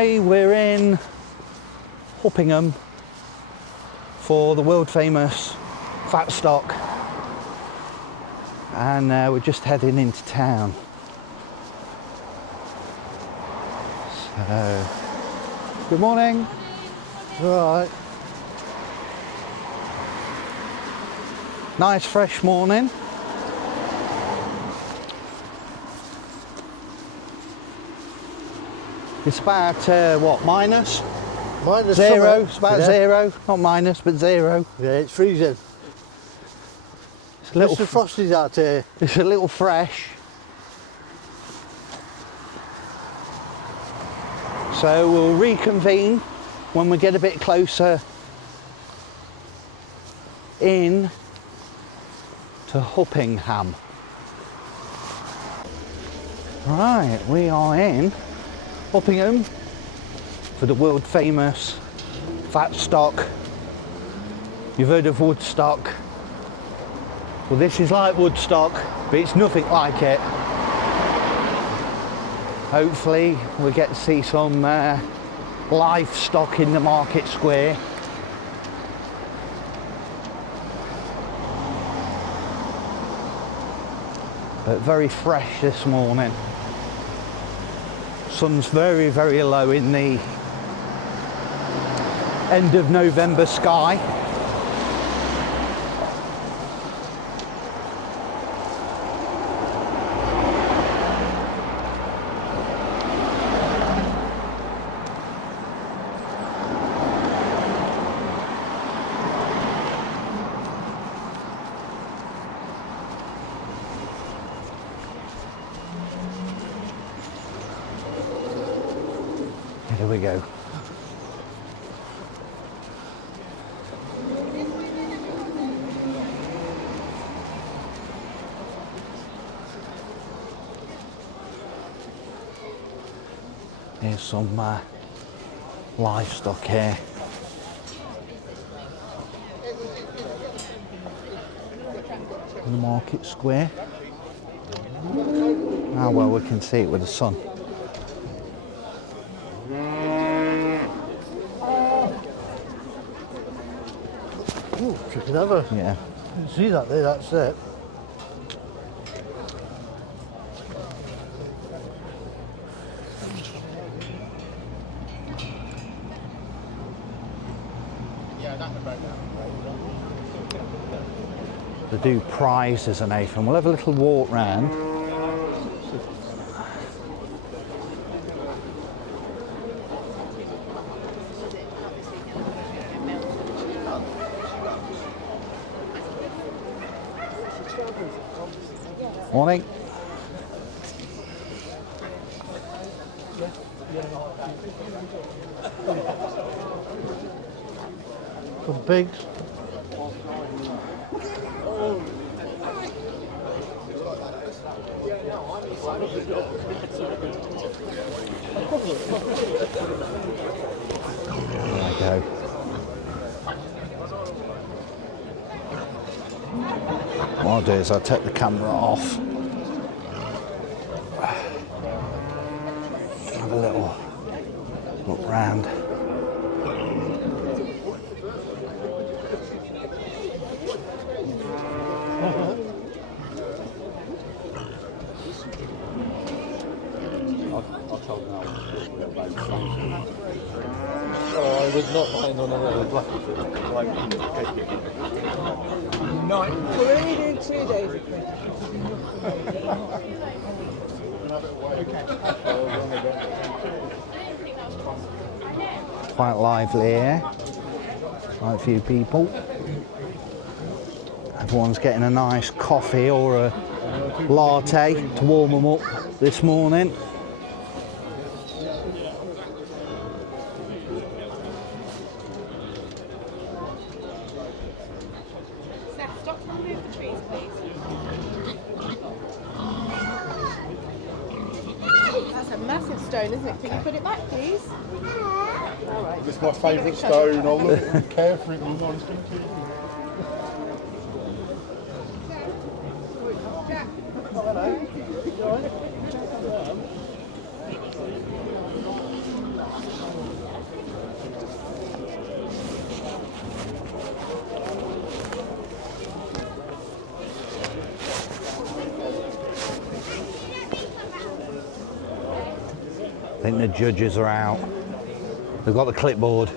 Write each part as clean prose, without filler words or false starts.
Hi, we're in Uppingham for the world famous Fatstock, and we're just heading into town. So, good morning. All right. Nice fresh morning. It's about what, minus? Minus zero. It's about yeah. zero, not minus, but zero. Yeah, it's freezing. It's a little Mr. Frosty's out here. It's a little fresh. So we'll reconvene when we get a bit closer in to Uppingham. Right, we are in Uppingham for the world famous Fatstock. You've heard of Woodstock. Well, this is like Woodstock, but it's nothing like it. Hopefully we'll get to see some livestock in the market square. But very fresh this morning. Sun's very, very low in the end of November sky. Here we go. Here's some livestock here. In the market square. How well we can see it with the sun. Ooh, chicken ever. Yeah. You can see that there, that's it. They do prizes and everything. We'll have a little walk round. Morning. Some pigs. There we go. What I'll do is I'll take the camera off. Have a little look round. Oh, I would not mind on a black. No, We're only doing 2 days of Quite lively here. Quite a few people. Everyone's getting a nice coffee or a latte to warm them up this morning. Stop and remove the trees, please. That's a massive stone, isn't it? Can you put it back, please? All right. It's my favourite stone. I'll look at it carefully. think the judges are out. They've got the clipboard.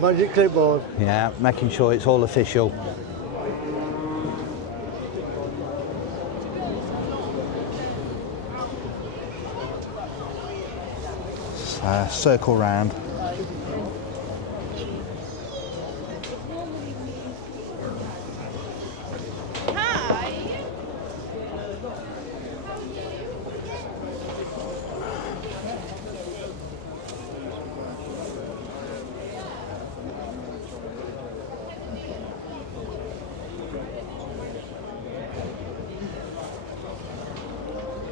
Magic clipboard. Yeah, making sure it's all official. Circle round. Hi.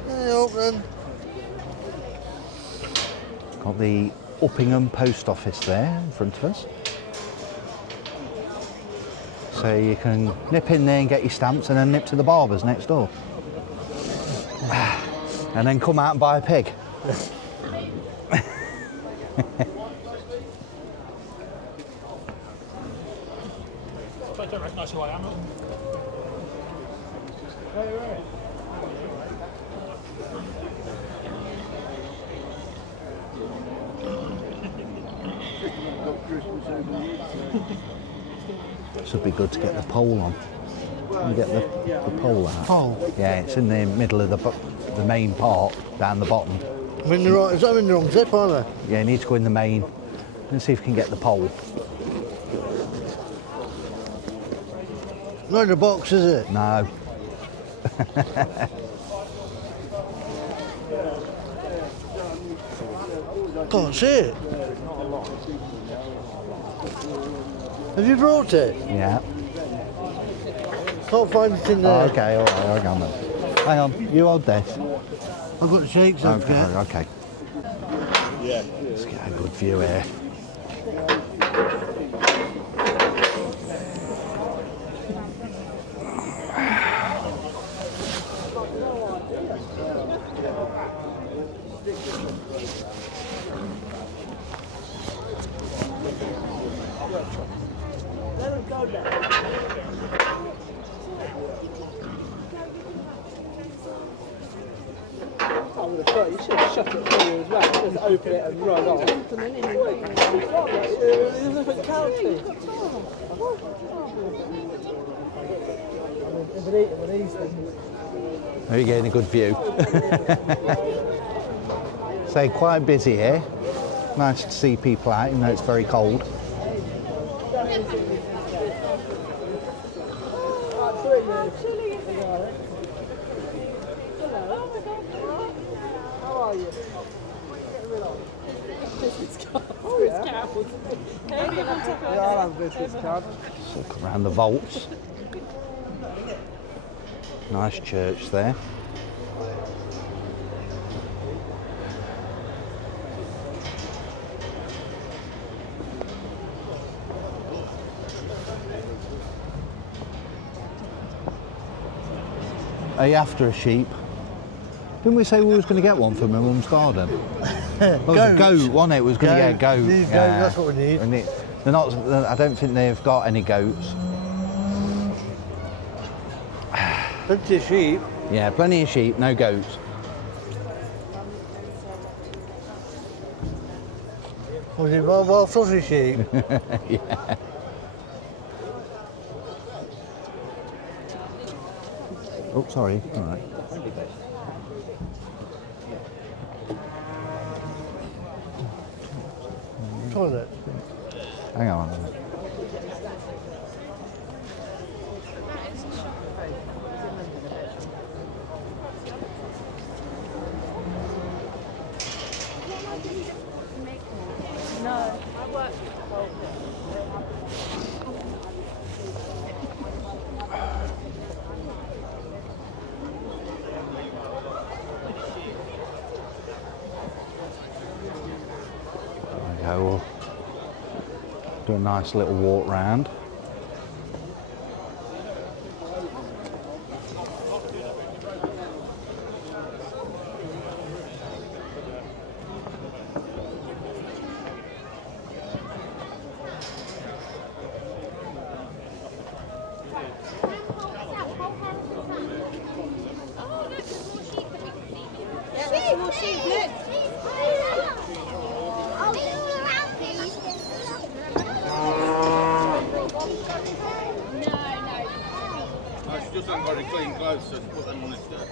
Hey, open. Got the Uppingham post office there in front of us. So you can nip in there and get your stamps and then nip to the barber's next door. And then come out and buy a pig. I don't recognise who I am. This would be good to get the pole on. You get the pole out. Pole? Yeah, it's in the middle of the main part, down the bottom. I'm in the right, is that in the wrong zip, aren't I? Yeah, you need to go in the main. Let's see if we can get the pole. Not in the box, is it? No. Can't see it. Have you brought it? Yeah. Can't find it in there. Oh, okay, all right, hang on then. Hang on, you hold this. I've got the shakes, don't Okay, forget. okay. Let's get a good view here. I would have thought you should have shut it for you as well. Just open it and run off. It doesn't count to. Are you getting a good view? So quite busy here. Nice to see people out, even though it's very cold. How are you? Yeah, I'll have a business card. Look around the vaults. Nice church there. Are you after a sheep? Didn't we say we was going to get one from my mum's garden? It was a goat, wasn't it? We was going to get a goat. Need a goat, that's what we need. And they're not. I don't think they've got any goats. Plenty of sheep. Yeah, plenty of sheep, no goats. Was it wild sausage sheep? Yeah. Oh, sorry. All right. Toilet. Hang on. a minute. There we go. We'll do a nice little walk round. Yeah, there's more sheep. Look. clean clothes, so put them on instead.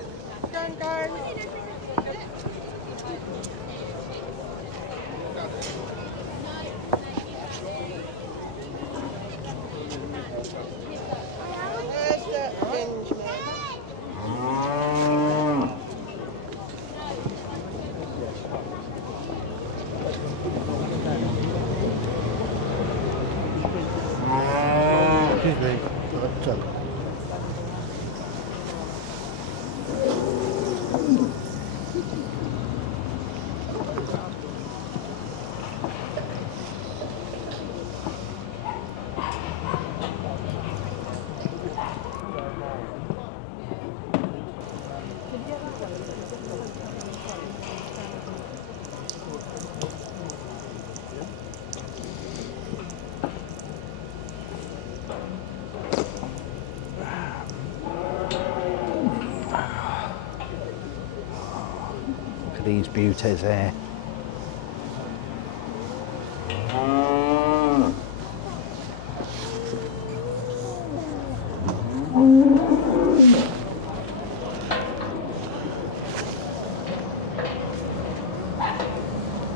There's the hinge, mate. Excuse me. Right, Look at these beauties here.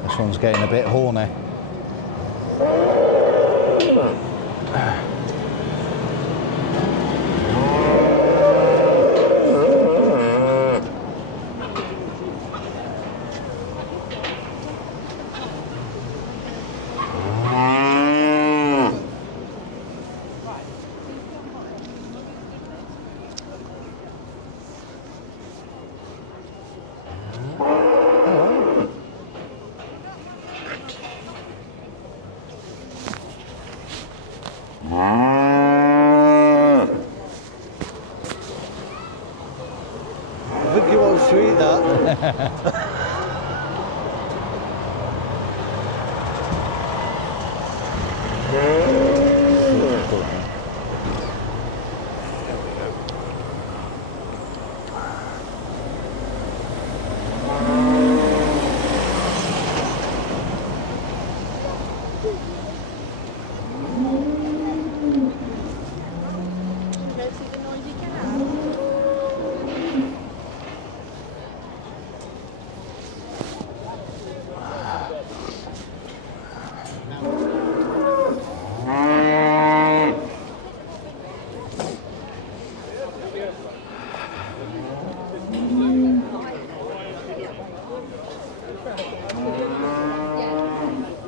This one's getting a bit horny. I think you want to eat that. Fancy the noisy cat?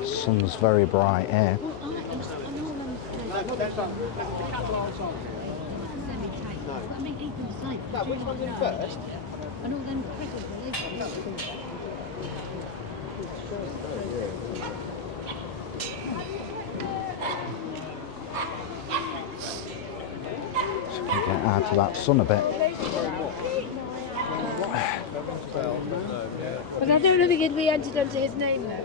Sun's very bright here. No, which one's in first? And all them crickets, Get out of that sun a bit. but I don't think it'd be entered under his name though.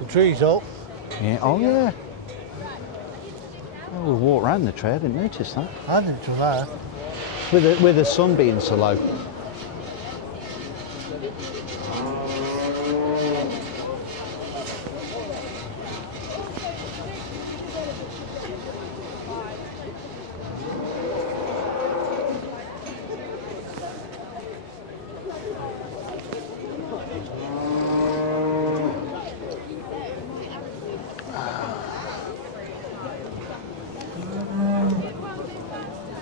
The tree's up. Yeah. Oh yeah. Oh, we walked round the tree. I didn't notice that. I didn't do that. With the sun being so low.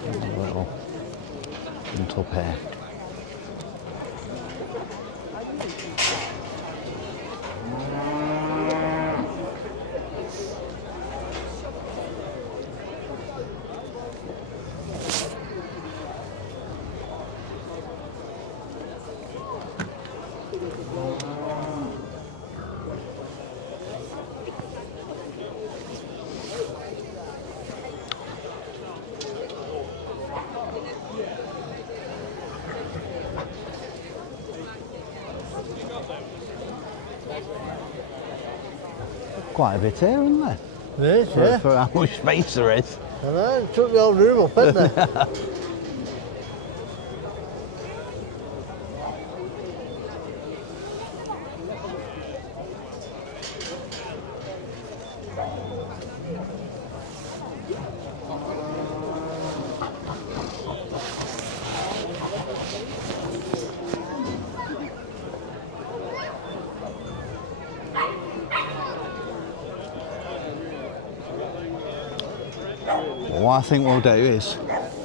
A little up here. Quite a bit here, isn't there? There is, yeah. For how much space there is. I know, it took the whole room up, didn't it? what I think we'll do is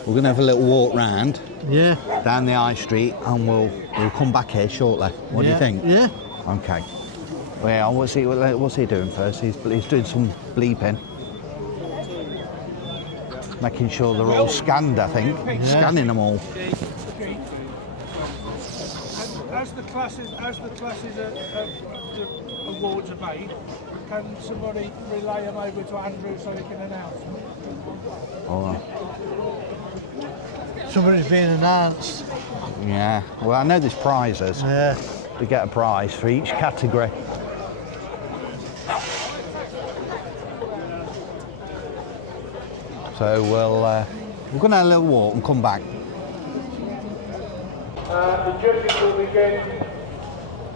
we're going to have a little walk round Yeah. down the high street and we'll come back here shortly. What do you think? Yeah. Okay. Well, what's he doing first? He's doing some bleeping. Making sure they're all scanned, I think. Scanning them all. As the classes the awards are made, can somebody relay them over to Andrew so he can announce them? Oh, Somebody's being announced. yeah. Well, I know there's prizes. Yeah. We get a prize for each category. So we're going to have a little walk and come back. The judging will begin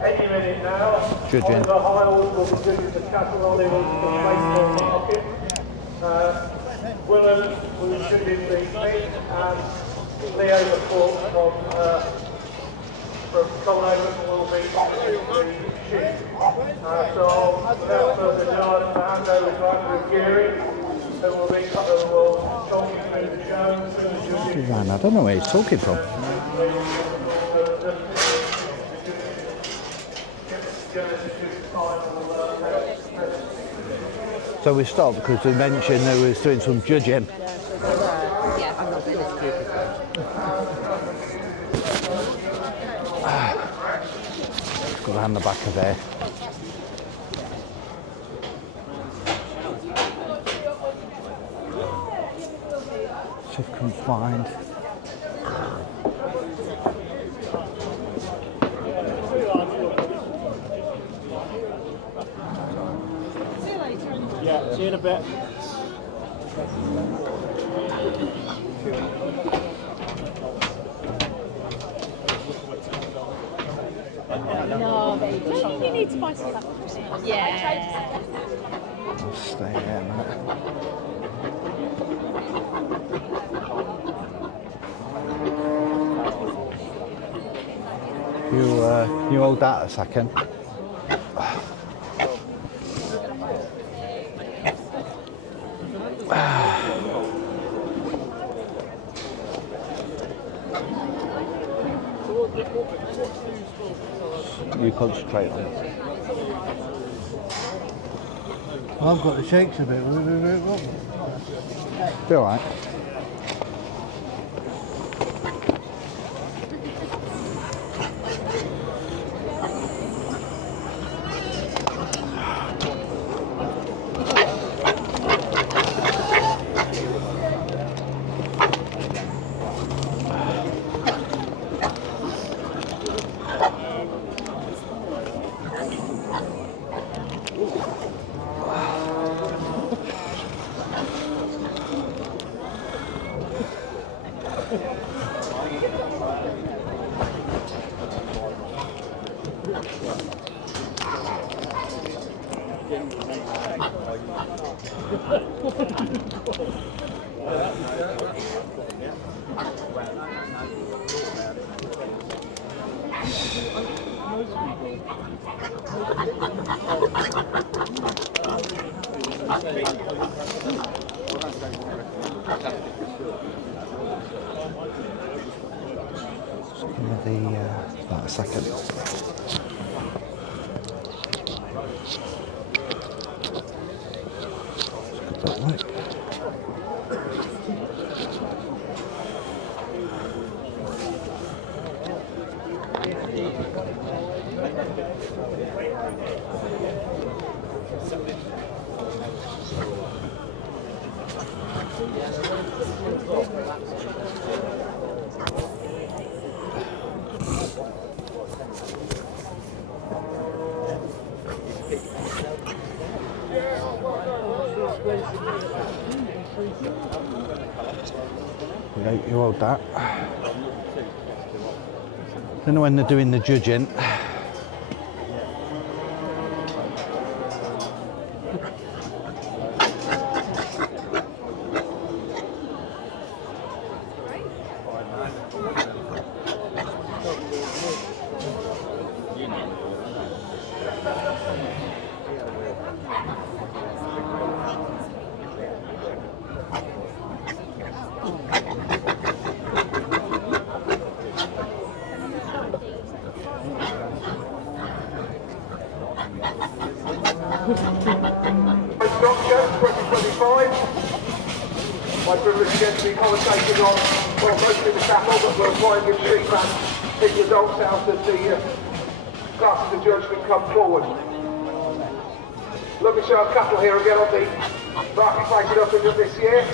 any minute now. Judging. Oliver Hiles will be judging the cattle animals for the baseball market. Willem will be judging the meat, and Leo the Fork from Colin will be judging the sheep. So without further ado, I'll hand over to Andrew Geary, who will talk you through the show, through the judging. Man, I don't know where he's talking from. So we stopped because we mentioned that we was doing some judging. Yeah, I'm not doing it. Go around the back of there. See if I can find. Yeah, see you in a bit. No, baby. You need to buy some stuff. Yeah. I'll stay there a minute. You hold that a second. You concentrate on it. I've got the shakes a bit. Be alright. Just give me about a second. That way. Yeah, you hold that. Then when they're doing the judging, Fatstock Show 2025. My privilege again to be commentating on, well, mostly the cattle, but we'll try and give sheep and big results out of the classes of judgment come forward. Lovely show of cattle here again on the marketplace in Uppingham this year.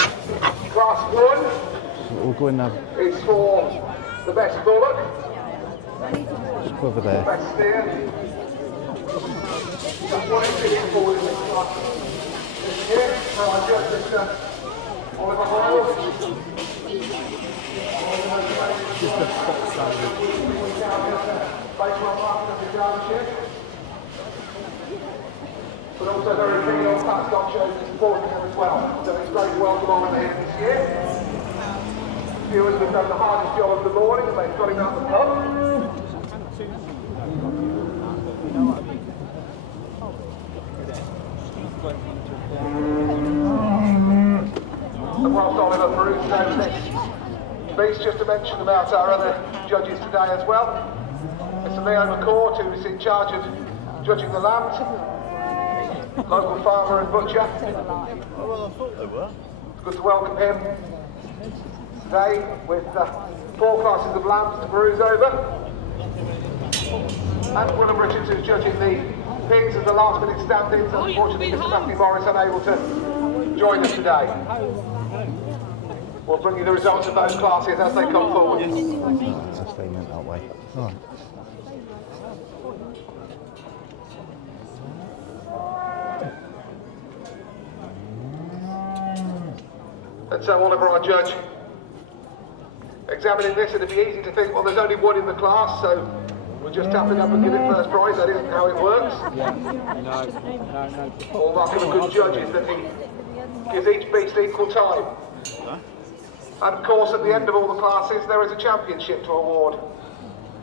Class 1 We'll go in there. is for the best bullock, Just go over there. best steer. That's what it's been forward in this class. This year, so I judge Mr. Oliver Hoyle. Just a stock standard. Based on market of the championship. But also very keen on Fatstock shows and supporting them as well. So it's great to welcome on here this year. Viewers have done the hardest job of the morning and they've got him out the pub. And whilst Oliver peruses over this piece, just to mention about our other judges today as well. Mr. Leo McCord, who's in charge of judging the lambs, local farmer and butcher. Oh, well, I thought they were. It's good to welcome him today with 4 classes of lambs to peruse over. And Willem Richards, who's judging the pigs and the last minute stand-ins. Unfortunately, Mr. Matthew Morris unable to join us today. We'll bring you the results of those classes as they come forward. It's a statement that way. All right. And so Oliver, our judge, examining this, it'd be easy to think, well, there's only one in the class, so we'll just tap it up and give it first prize. That isn't how it works. All mark of a good judge is that he gives each beast equal time. And of course, at the end of all the classes, there is a championship to award.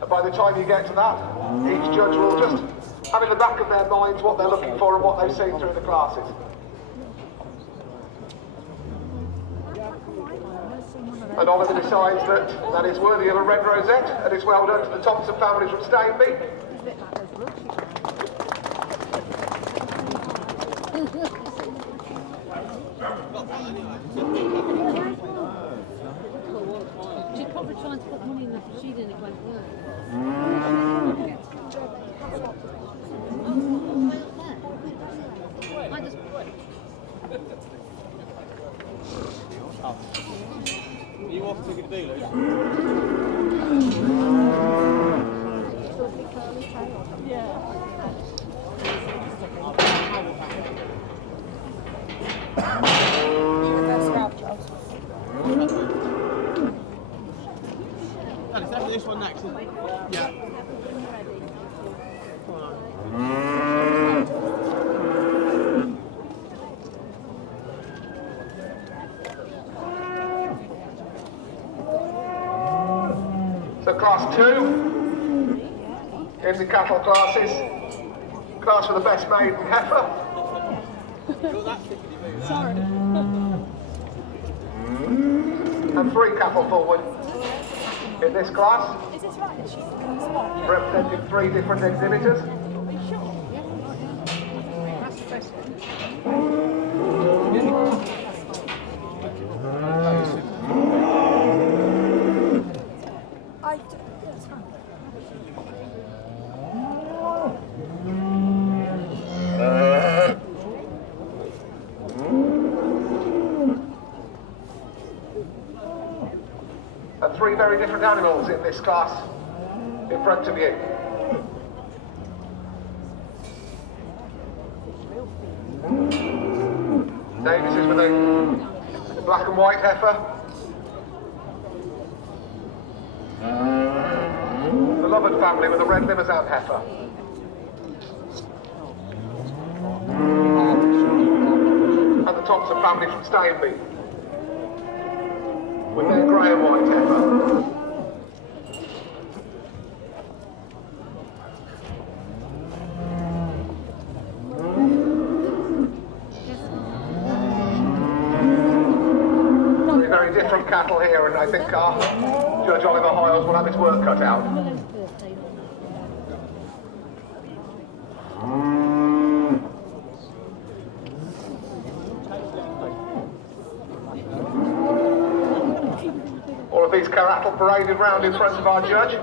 And by the time you get to that, each judge will just have in the back of their minds what they're looking for and what they've seen through the classes. And Oliver decides that that is worthy of a red rosette, and it's well done to the Thompson family from Stainby. She's probably trying to put money in the machine and it won't work. I just... You off to the dealer? It's after this one next, isn't it? Yeah. So class 2, in the cattle classes, class for the best maiden heifer. Sorry. And 3 cattle forward in this class, Is this right? representing 3 different exhibitors. That's the best one. That's fine. And 3 very different animals in this class in front of you. Davis is with a black and white heifer. The Lovett family with a red Limousin heifer. And the Thompson family from Stainby with their grey and white heifer. Very different cattle here, and I think our Judge Oliver Hoyles will have his work cut out. paraded round in front of our judge.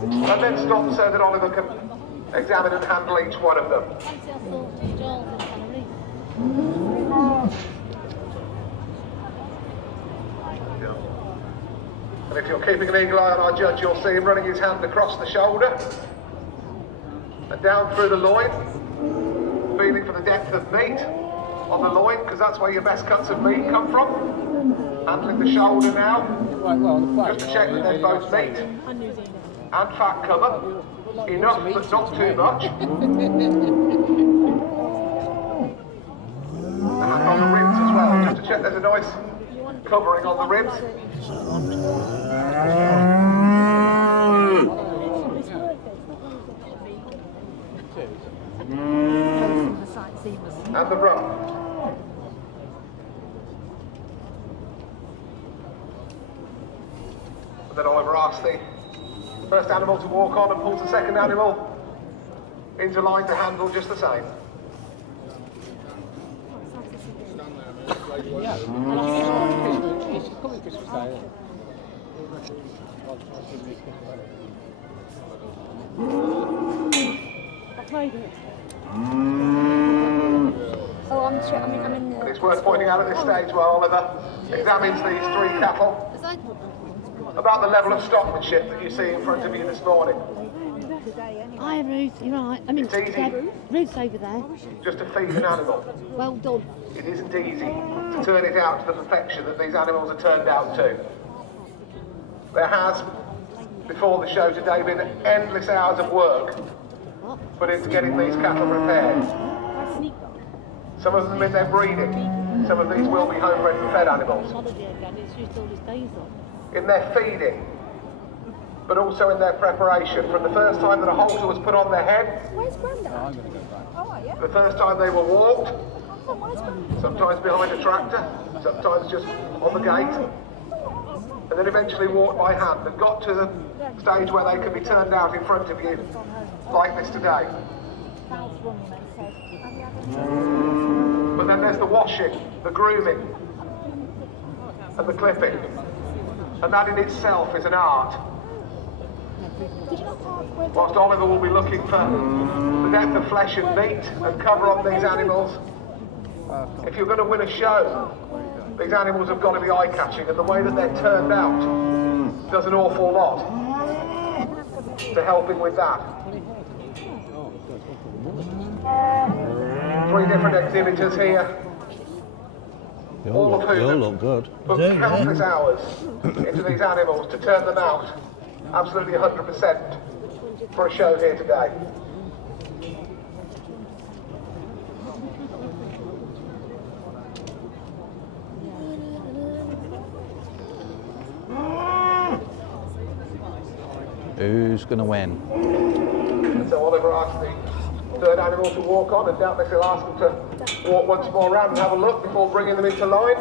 And then stop so that Oliver can examine and handle each one of them. And if you're keeping an eagle eye on our judge, you'll see him running his hand across the shoulder and down through the loin, feeling for the depth of meat on the loin, because that's where your best cuts of meat come from. Handling the shoulder now, just to check that there's both meat and fat cover, enough but not too much. And on the ribs as well, just to check there's a nice covering on the ribs. And the rump. And then Oliver asks the first animal to walk on and pulls the second animal into line to handle just the same. Oh, I'm in the... And it's worth pointing out at this stage while Oliver examines these three cattle about the level of stockmanship that you see in front of you this morning. Hi, Ruth. You're right. I mean, It's easy. Ruth's over there. Just to feed an animal. Well done. It isn't easy to turn it out to the perfection that these animals are turned out to. There has, before the show today, been endless hours of work put into getting these cattle prepared. Some of them in their breeding, some of these will be homebred and fed animals. Holiday again. It's used all his days off. In their feeding, but also in their preparation. From the first time that a halter was put on their head, Where's Grandad? the first time they were walked, Oh, where's Grandad? sometimes behind a tractor, sometimes just on the gate, and then eventually walked by hand and got to the stage where they could be turned out in front of you, like this today. But then there's the washing, the grooming, and the clipping. And that in itself is an art. Whilst Oliver will be looking for the depth of flesh and meat and cover on these animals, if you're going to win a show, these animals have got to be eye-catching, and the way that they're turned out does an awful lot to helping with that. 3 different exhibitors here, all of whom look good. put countless hours into these animals to turn them out absolutely 100% for a show here today. Who's going to win? And so Oliver asked the third animal to walk on, and doubtless he'll ask them to walk once more around and have a look before bringing them into line.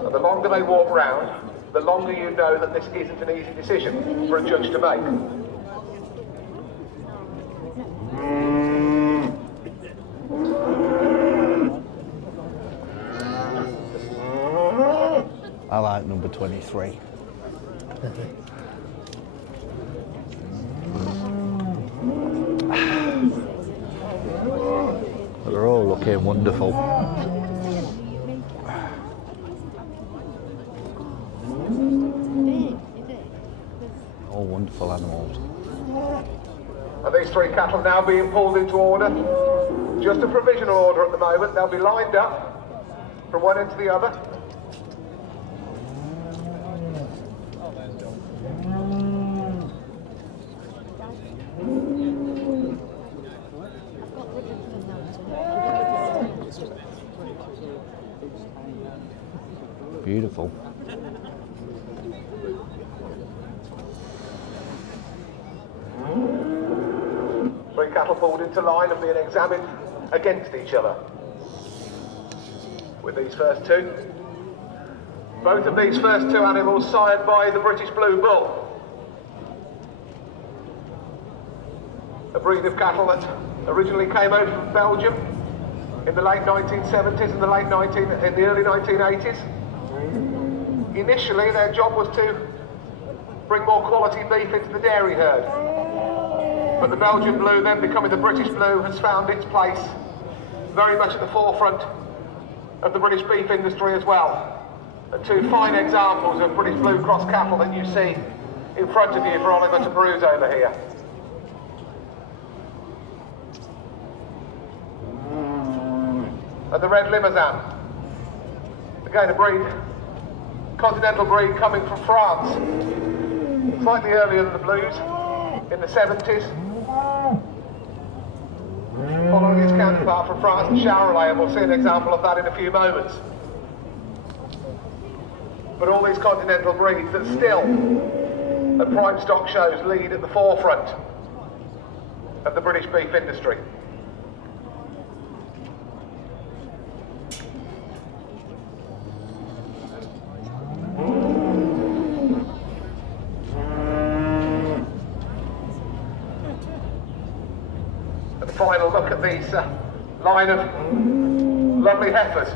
And the longer they walk round, the longer you know that this isn't an easy decision for a judge to make. I like number 23. They're all looking wonderful. All wonderful animals. And these 3 cattle now being pulled into order. Just a provisional order at the moment. They'll be lined up from one end to the other. Beautiful. 3 cattle pulled into line and being examined against each other. With these first two. Both of these first two animals sired by the British Blue Bull. A breed of cattle that originally came over from Belgium in the late 1970s and the early 1980s. Initially, their job was to bring more quality beef into the dairy herd. But the Belgian Blue, then becoming the British Blue, has found its place very much at the forefront of the British beef industry as well. And two fine examples of British Blue cross cattle that you see in front of you for Oliver to bruise over here. And the red Limousin. Again, a breed, continental breed coming from France. Slightly earlier than the Blues, in the 70s. Following its counterpart from France, the Charolais, and we'll see an example of that in a few moments. But all these continental breeds that still, at prime stock shows, lead at the forefront of the British beef industry. And the final look at these line of lovely heifers.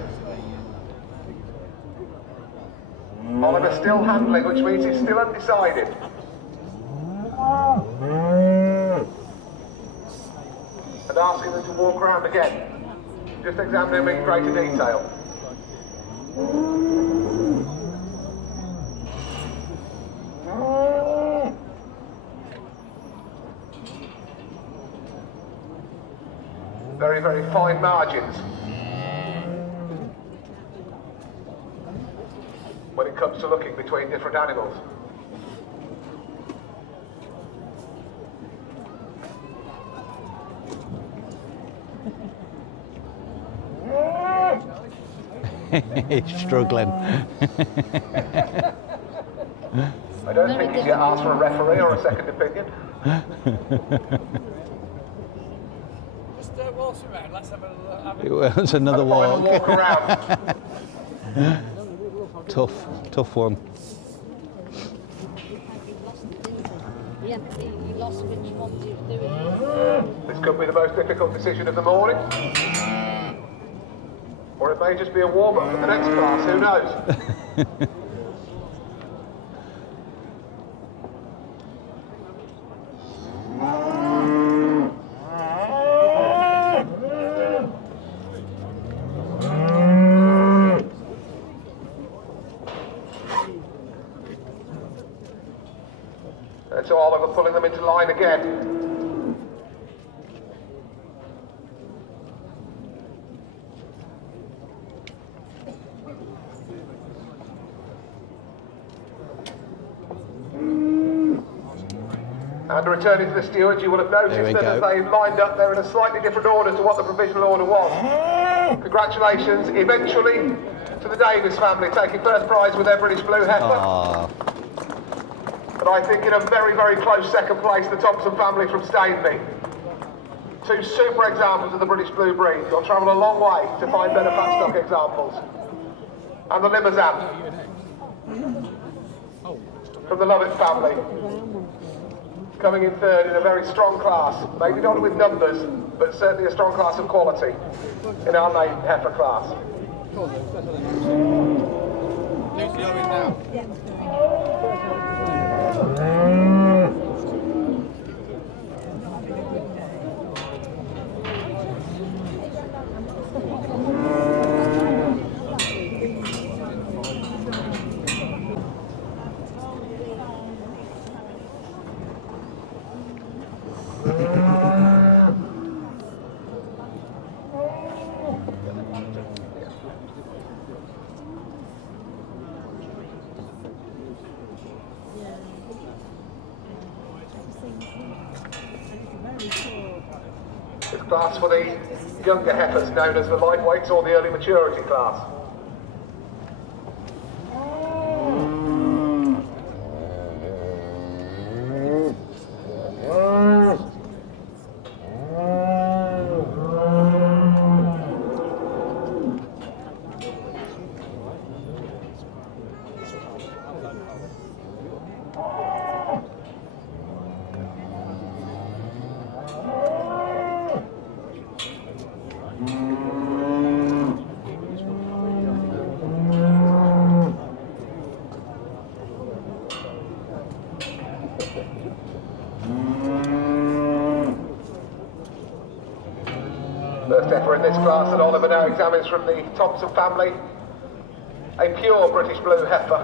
Oliver still handling, which means he's still undecided. And asking them to walk around again. Just examine them in greater detail. Very, very fine margins when it comes to looking between different animals. He's struggling. I don't think he's yet asked for a referee or a second opinion. Just walk around, let's have a It's another Final walk. walk around. Tough one. Yeah, he lost which one he was doing. This could be the most difficult decision of the morning. Or it may just be a warm-up for the next class, who knows? And so Oliver pulling them into line again. And returning to the stewards, you will have noticed that as they've lined up, they're in a slightly different order to what the provisional order was. Congratulations, eventually, to the Davis family, taking first prize with their British Blue heifer. Aww. But I think in a very, very close second place, the Thompson family from Stainby. Two super examples of the British Blue breed. You'll travel a long way to find better Fatstock examples. And the Limousin from the Lovett family, coming in third in a very strong class. Maybe not with numbers, but certainly a strong class of quality in our main heifer class. This class for the younger heifers known as the lightweights or the early maturity class. in this class that Oliver now examines from the Thompson family. A pure British blue heifer.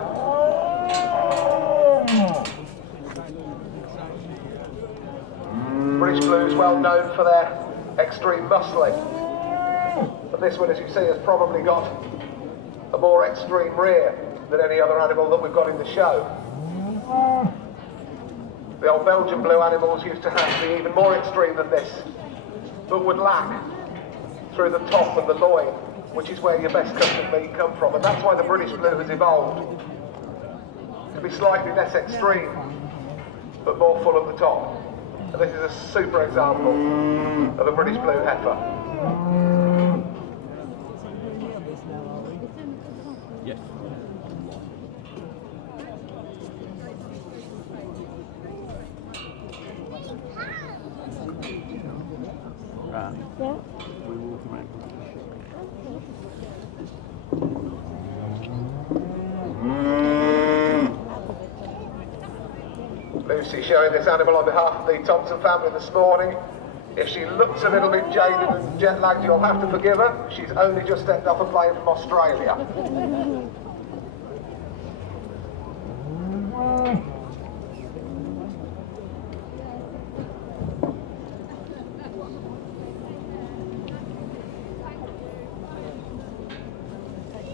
British blues well known for their extreme muscling. But this one, as you see, has probably got a more extreme rear than any other animal that we've got in the show. The old Belgian blue animals used to have to be even more extreme than this, but would lack through the top and the loin, which is where your best cuts of meat come from, and that's why the British blue has evolved to be slightly less extreme, but more full at the top. And this is a super example of a British blue heifer. Yes. Right. Yeah. We walk around. Lucy showing this animal on behalf of the Thompson family this morning. If she looks a little bit jaded and jet lagged, you'll have to forgive her. She's only just stepped off a plane from Australia.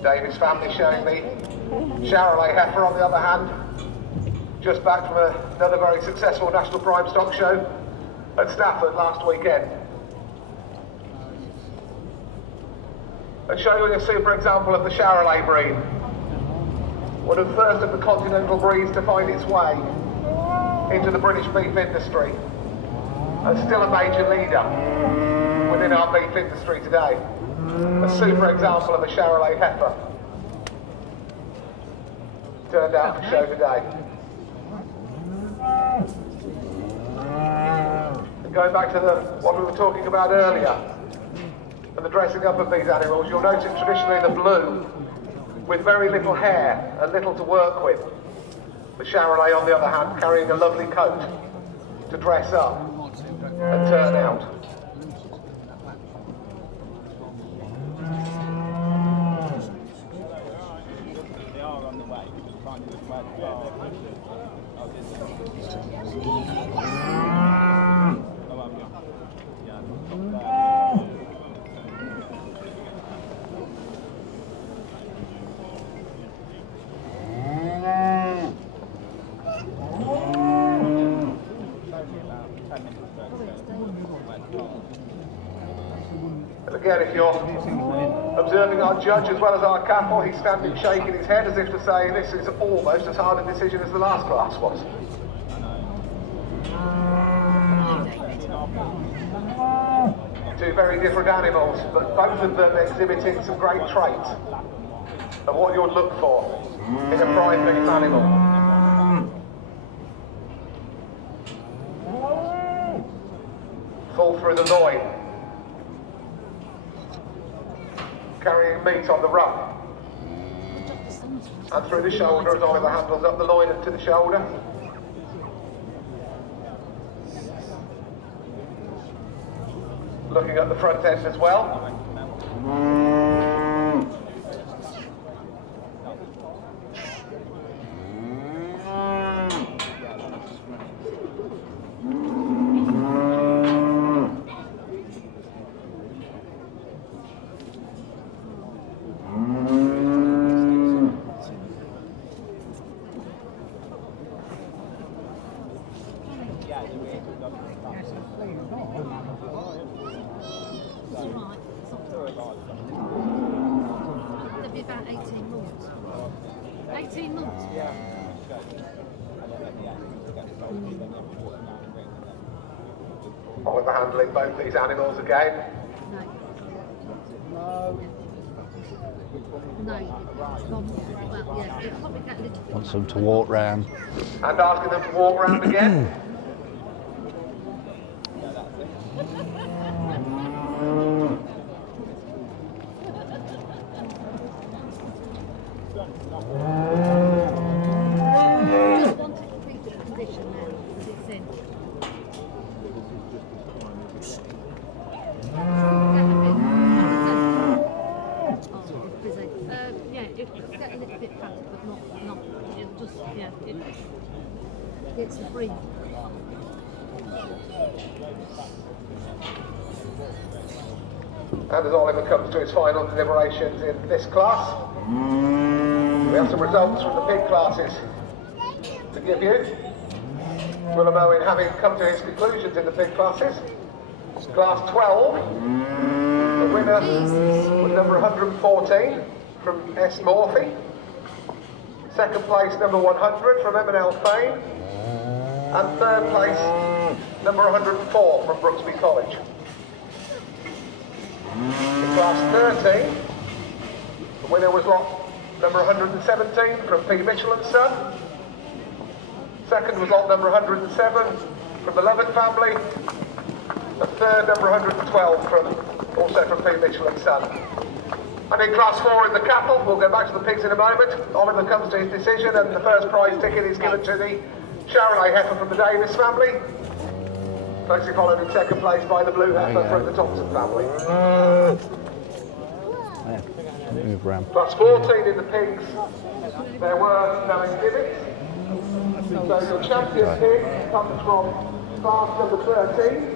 David's family showing the Charolais heifer on the other hand. Just back from another very successful national prime stock show at Stafford last weekend. And showing you a super example of the Charolais breed. One of the first of the continental breeds to find its way into the British beef industry. And still a major leader within our beef industry today. A super example of a Charolais heifer. Turned out for show today. Going back to what we were talking about earlier, and the dressing up of these animals, you'll notice traditionally the blue, with very little hair and little to work with. The Charolais, on the other hand, carrying a lovely coat to dress up and turn out. They are on the way. And again, if you're observing our judge as well as our couple, he's standing shaking his head as if to say this is almost as hard a decision as the last class was. Two very different animals, but both of them exhibiting some great traits of what you'd look for in a prime beef animal. Full through the loin, carrying meat on the rump, and through the shoulder as Oliver handles up the loin and to the shoulder. Looking at the front end as well. They'll be about 18 months. 18 months? Oliver handling both these animals again. No. Well, yeah, it'll probably get a little bit. Wants them to walk round. And asking them to walk around again. get a little bit fatter, but not. It'll just, yeah, it's the breed. And as Oliver comes to his final deliberations in this class, we have some results from the pig classes to give you. Willem Owen having come to his conclusions in the pig classes. Class 12, the winner was number 114 from S. Morphy. Second place, number 100 from M&L Fane. And third place, number 104 from Brooksby College. In class 13, the winner was lot number 117 from P. Mitchell and Son. Second was lot number 107 from the Lovett family. And third, number 112 also from P. Mitchell and Son. And in class 4 in the cattle, we'll go back to the pigs in a moment. Oliver comes to his decision and the first prize ticket is given to the Charolais heifer from the Davis family. Closely followed in second place by the blue heifer from the Thompson family. Move round. Class 14 in the pigs, there were no exhibits. So your champion pig comes from class number 13.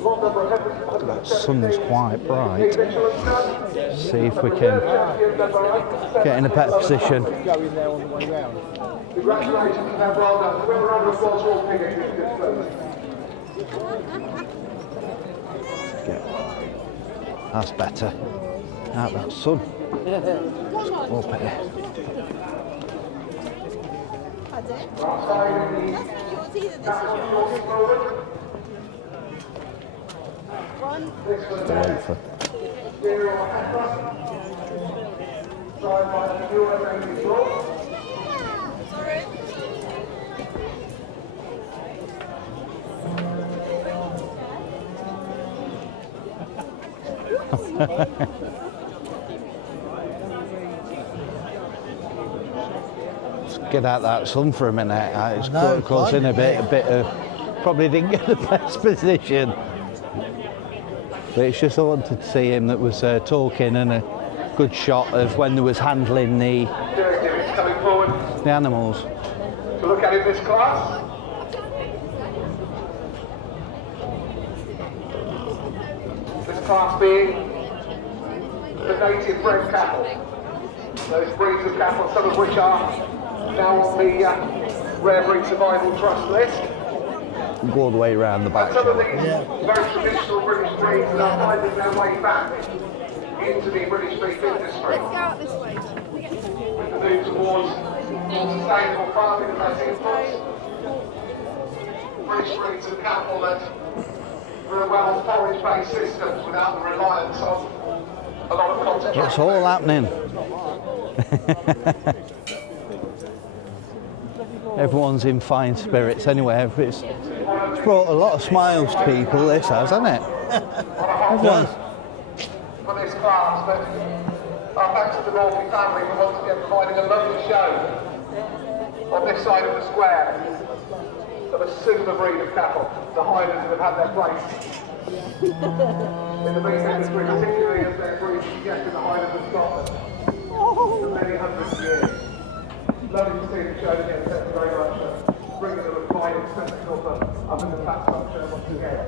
Lot number 117. That sun's quite bright. See if we can get in a better position. Congratulations and well done. Whoever round of applause for all pig exhibitors, please. That's better. Now that sun. Up here. The loafer. Let's get out that sun for a minute. It's causing a bit of. Probably didn't get the best position. But it's just I wanted to see him that was talking and a good shot of when there was handling the animals. To look at in this class. This class being the native bred cattle. Those breeds of cattle, some of which are now on the Rare Breed Survival Trust list. Go all the way around the back. And some of these very traditional British breeds that are finding their way back into the British beef industry. Let's go out this way. With the move towards more sustainable farming and less inputs. British breeds of cattle that very well forage-based systems without the reliance on a lot of concentration. It's all happening. Everyone's in fine spirits anyway. It's brought a lot of smiles to people, this has, hasn't it? Everyone's... For this class, but thanks to the Morphy family for once again providing a lovely show on this side of the square of a super breed of cattle, the Highlanders have had their place in the beef industry, particularly as their breed suggested the Highlands of Scotland for many hundred years. Lovely to see the show again. Thank you very much for bringing the refined spectacle up in the Fatstock show once again.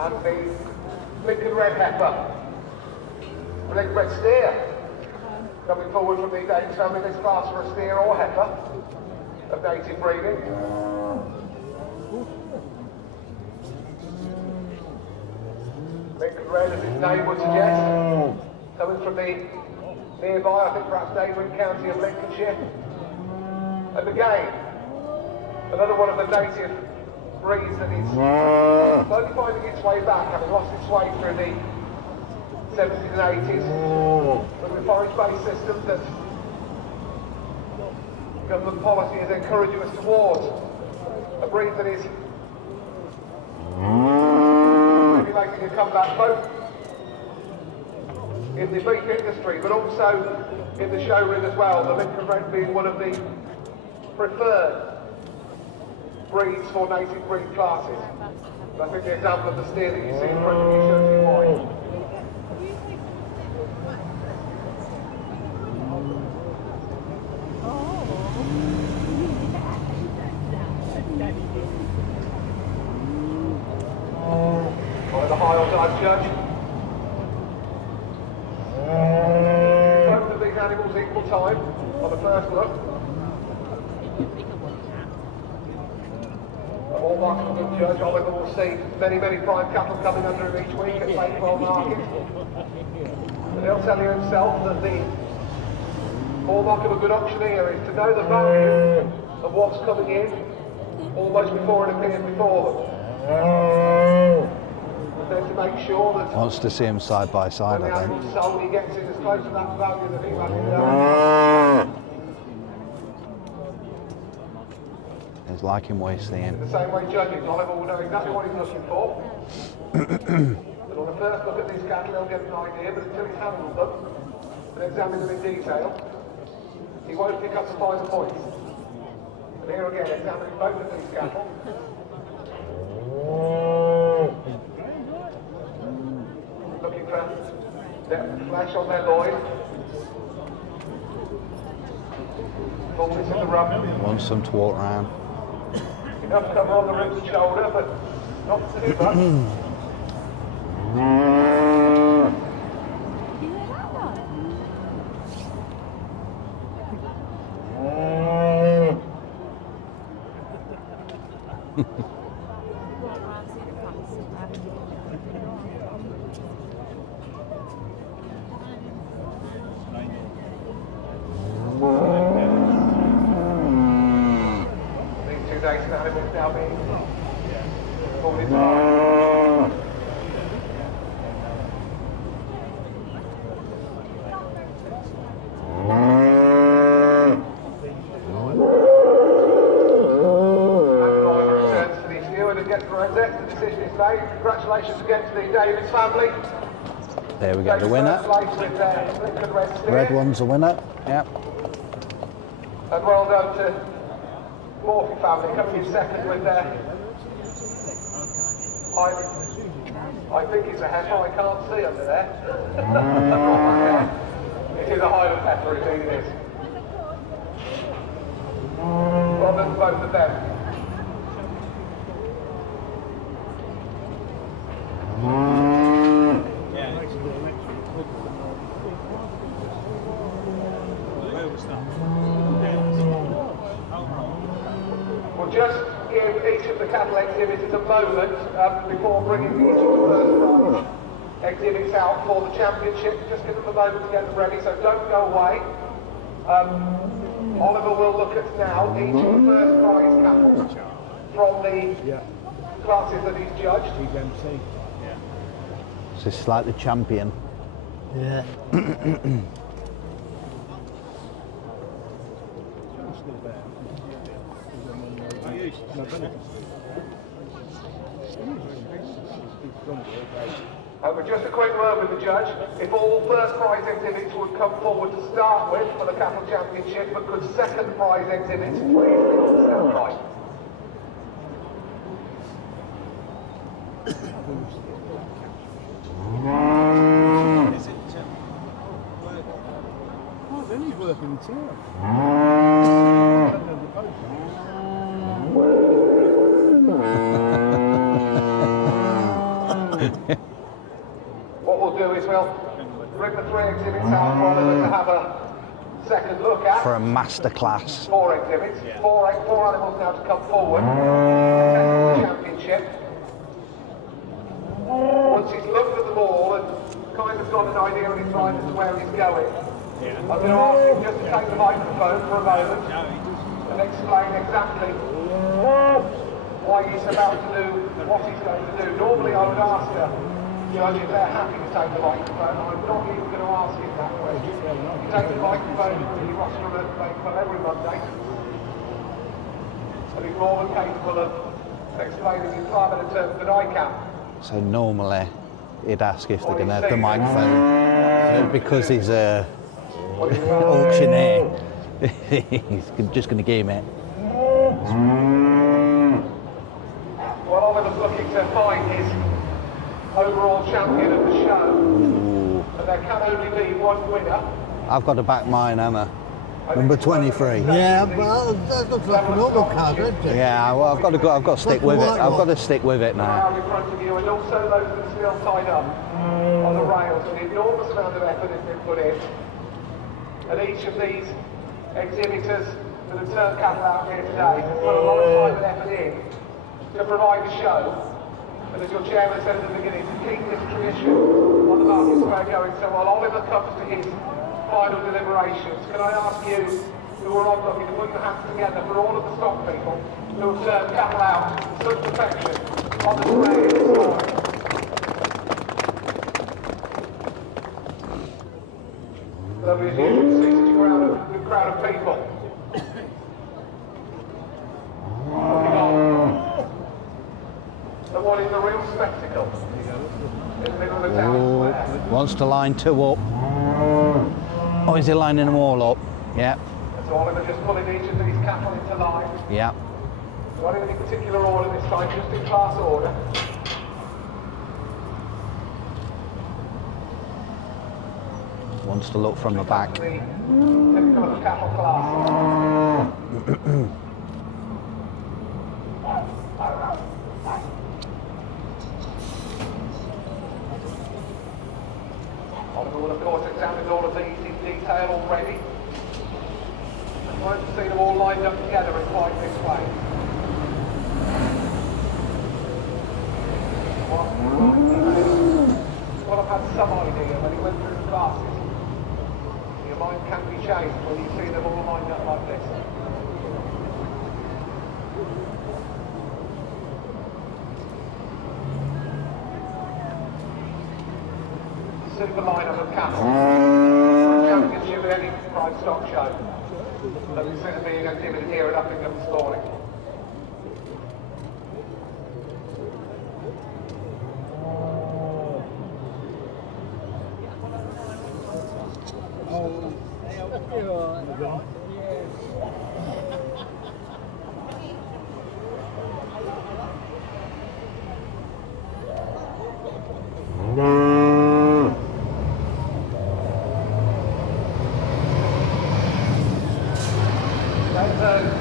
And the Lincoln Red Heifer. Lincoln Red Steer. Coming forward from the Danes family in this class for a steer or heifer of native breeding. Lincoln Red, as its name would suggest, coming from the nearby, I think perhaps neighbouring county of Lincolnshire. And again, another one of the native breeds that is slowly finding its way back, having lost its way through the 70s and 80s with the forage-based system that government policy is encouraging us towards. A breed that is maybe making a comeback both in the beef industry but also in the show ring as well, the Lincoln Red being one of the preferred breeds for native breed classes. And I think the example of the steer that you see in front of you shows you why. By the high or dive judge. Both of these animals equal time on the first look. All marks of a good judge. Oliver will see many prime cattle coming under him each week at Bakewell Market. And he'll tell you himself that the hallmark of a good auctioneer is to know the value of what's coming in almost before it appears before them. And then to make sure that Wants to see them side by side, when the I think. animal's sold, he gets in as close to that value that he values. He's like him where he's seeing. In the same way judging, Oliver will know exactly what he's looking for. But on the first look at these cattle, he'll get an idea, but until he's handled them and examined them in detail, he won't pick up the finer points. And here again, examining both of these cattle. Looking for depth of flesh on their loin. Fullness of the rump. Wants them to walk around. Enough cover on the ribs and shoulder, but not too much. These 2 days animals now being pulled in line. Returns to the issue and gets correct. The decision is made. Congratulations again to the Davis family. There we go, the winner. Red one's the winner. Yep. And well done to Morphy family coming in second with their. I think it's a heifer, I can't see under there. It is a Highland heifer, indeed it is. Well done to both of them. We'll just give each of the cattle exhibitors a moment before bringing each of the first prize exhibits out for the championship. Just give them a moment to get them ready, so don't go away. Oliver will look at now each of the first prize cattle from the classes that he's judged. So it's like the champion. Yeah. But just a quick word with the judge. If all first prize exhibits would come forward to start with for the cattle championship, but could second prize exhibits please stand by. Then he's working the town. What we'll do is we'll bring the 3 exhibits out for them to have a second look at. For a masterclass. 4 exhibits, four animals now to come forward. The championship. Once he's looked at them all and kind of got an idea in his mind as to where he's going, I'm going to ask him just to take the microphone for a moment and explain exactly why he's about to do what he's going to do. Normally I would ask her, if they're happy to take the microphone. I'm not even going to ask him that question. He takes the microphone to the rostrum every Monday. And he's more than capable of explaining in far better terms than I can. So normally he'd ask if they're going to have the microphone, because he's a auctioneer. He's just going to give him it. What Oliver's looking to find is overall champion of the show. Ooh. And there can only be one winner. I've got to back mine, Emma. Number 23. Yeah, but that looks like a normal card, doesn't it? Yeah, well, I've got to stick with it. I've got to stick with it now. Now in front of you, and also those that are still tied up on the rails. An enormous amount of effort has been put in. And each of these exhibitors that have turned cattle out here today has put a lot of time and effort in to provide a show. And as your chairman said at the beginning, to keep this tradition on the market square going. So while Oliver comes to his final deliberations, can I ask you, who are onlooking, to put your hands together for all of the stock people who have turned cattle out to such perfection on the square this morning. Lovely as usual to see such a good crowd of people. Looking on at what is a real spectacle in the middle of the town square. Wants to line 2 up. Oh, is he lining them all up? Yeah. So Oliver just pulling each of these cattle into line. Yeah. Not in any particular order this time, just in class order. Wants to look from the back. The typical of the cattle class. Oliver will of course examine all of these in detail already. And won't see them all lined up together in quite this way. Well, I've had some idea when he went through the classes. Your mind can be changed when you see them all lined up like this. Super lineup of cattle. Championship at any prime stock show. That we see being exhibited here at Uppingham this morning.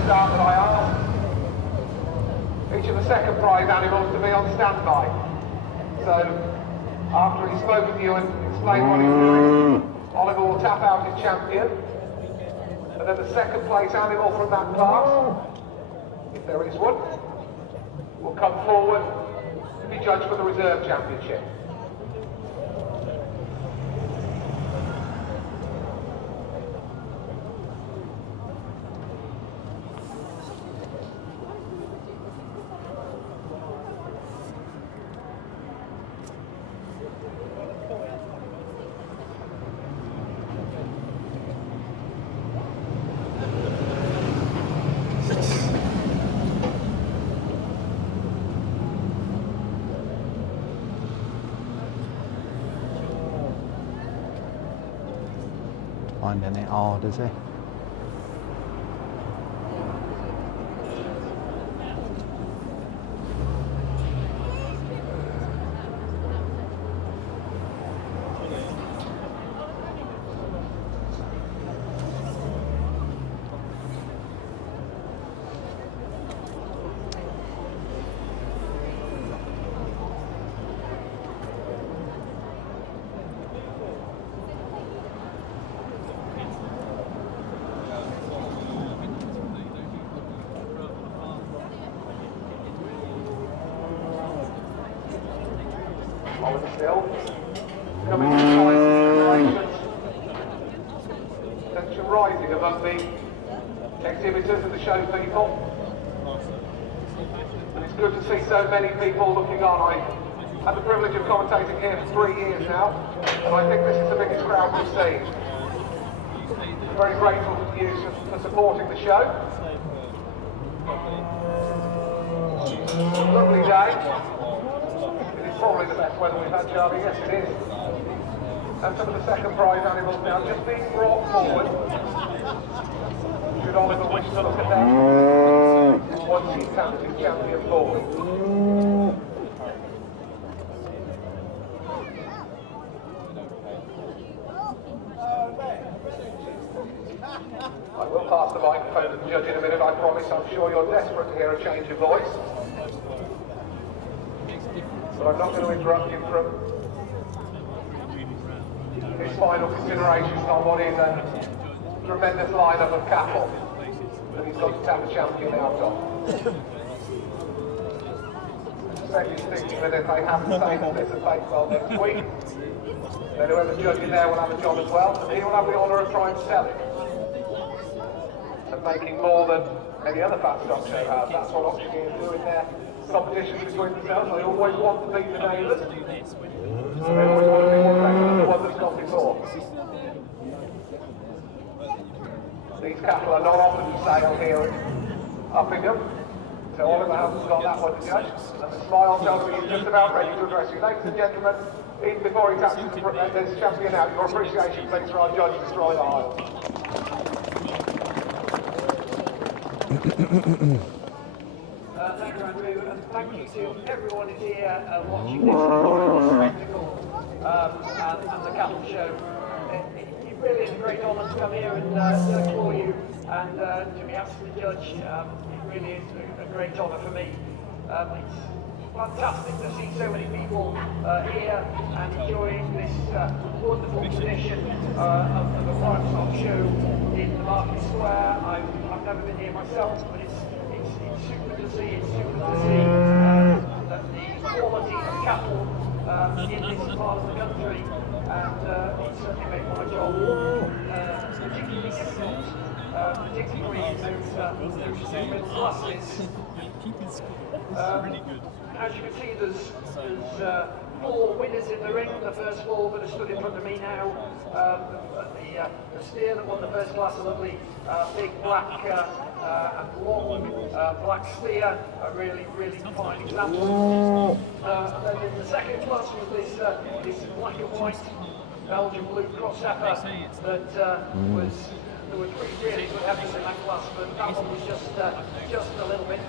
Start that I asked each of the second prize animals to be on standby. So after he's spoken to you and explained what he's doing, Oliver will tap out his champion, and then the second place animal from that class, if there is one, will come forward to be judged for the reserve championship. Finding it hard, is he? Oliver Still. Coming to the tension rising among the exhibitors and the show people. And it's good to see so many people looking on. I had the privilege of commentating here for 3 years now, and I think this is the biggest crowd we've seen. Very grateful to you for supporting the show. Lovely day. It is probably the best weather we've had, Charlie. Yes, it is. And some of the second prize animals now just being brought forward. Should Oliver wish to look at them once he's tapped his champion forward. I will pass the microphone to the judge in a minute, I promise. I'm sure you're desperate to hear a change of voice. But I'm not going to interrupt you from his final considerations on what is a tremendous lineup of cattle that he's got to tap the champion out of. Especially thinking that if they have the same bit of baseball next week, then whoever's judging there will have a job as well, and he will have the honour of trying to sell it. And making more than any other Fatstock show has. That's what auctioneers do in their competitions between themselves. They always want to beat the neighbours. So they always want to be more better than the one that's gone before. These cattle are not often for sale here at Uppingham. So Oliver hasn't got that one to judge. And the smile tells me he's just about ready to address you. Ladies and gentlemen, even before he taps this champion out, your appreciation please for our judge, Mr. Roy Isle. Thank you, Andrew, and thank you to everyone who's here watching this spectacle and the cattle show. It really is a great honour to come here and judge for you, and to be asked to judge. It really is a great honour for me. It's fantastic to see so many people here and enjoying this wonderful tradition of the Fatstock show in the Market Square. I've never been here myself, but it's super to see. It's super to see that the quality of cattle in this part of the country, and it certainly made my job particularly difficult, particularly those middle classes. As you can see, there's 4 winners in the ring. The first 4 that are stood in front of me now. The steer that won the first class, a lovely big black and long black steer, a really fine example. And then in the second class was this black and white Belgian blue cross heifer that there were 3 really good heifers in that class, but that one was just a little bit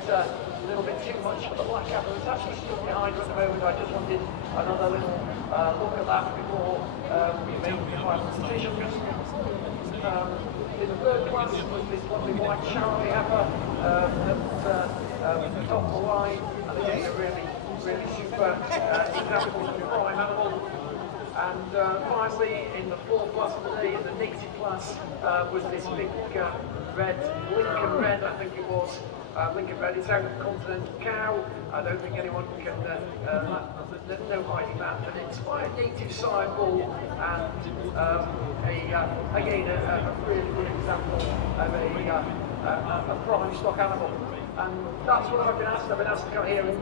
too much for the black heifer. It's actually still behind her at the moment. I just wanted another little look at that before we made the final decision. In the third class was this lovely white Charlie heifer that was the top of the line, and again a really super example of a prime animal. And finally, in the 4th class of the day, in the negative class, was this big red, Lincoln red, I think it was. Lincoln red, it's out of continental cow. I don't think anyone can no hiding that, but it's by a native sire bull, and again a really good example of a prime stock animal. And that's what I've been asked. I've been asked to come here and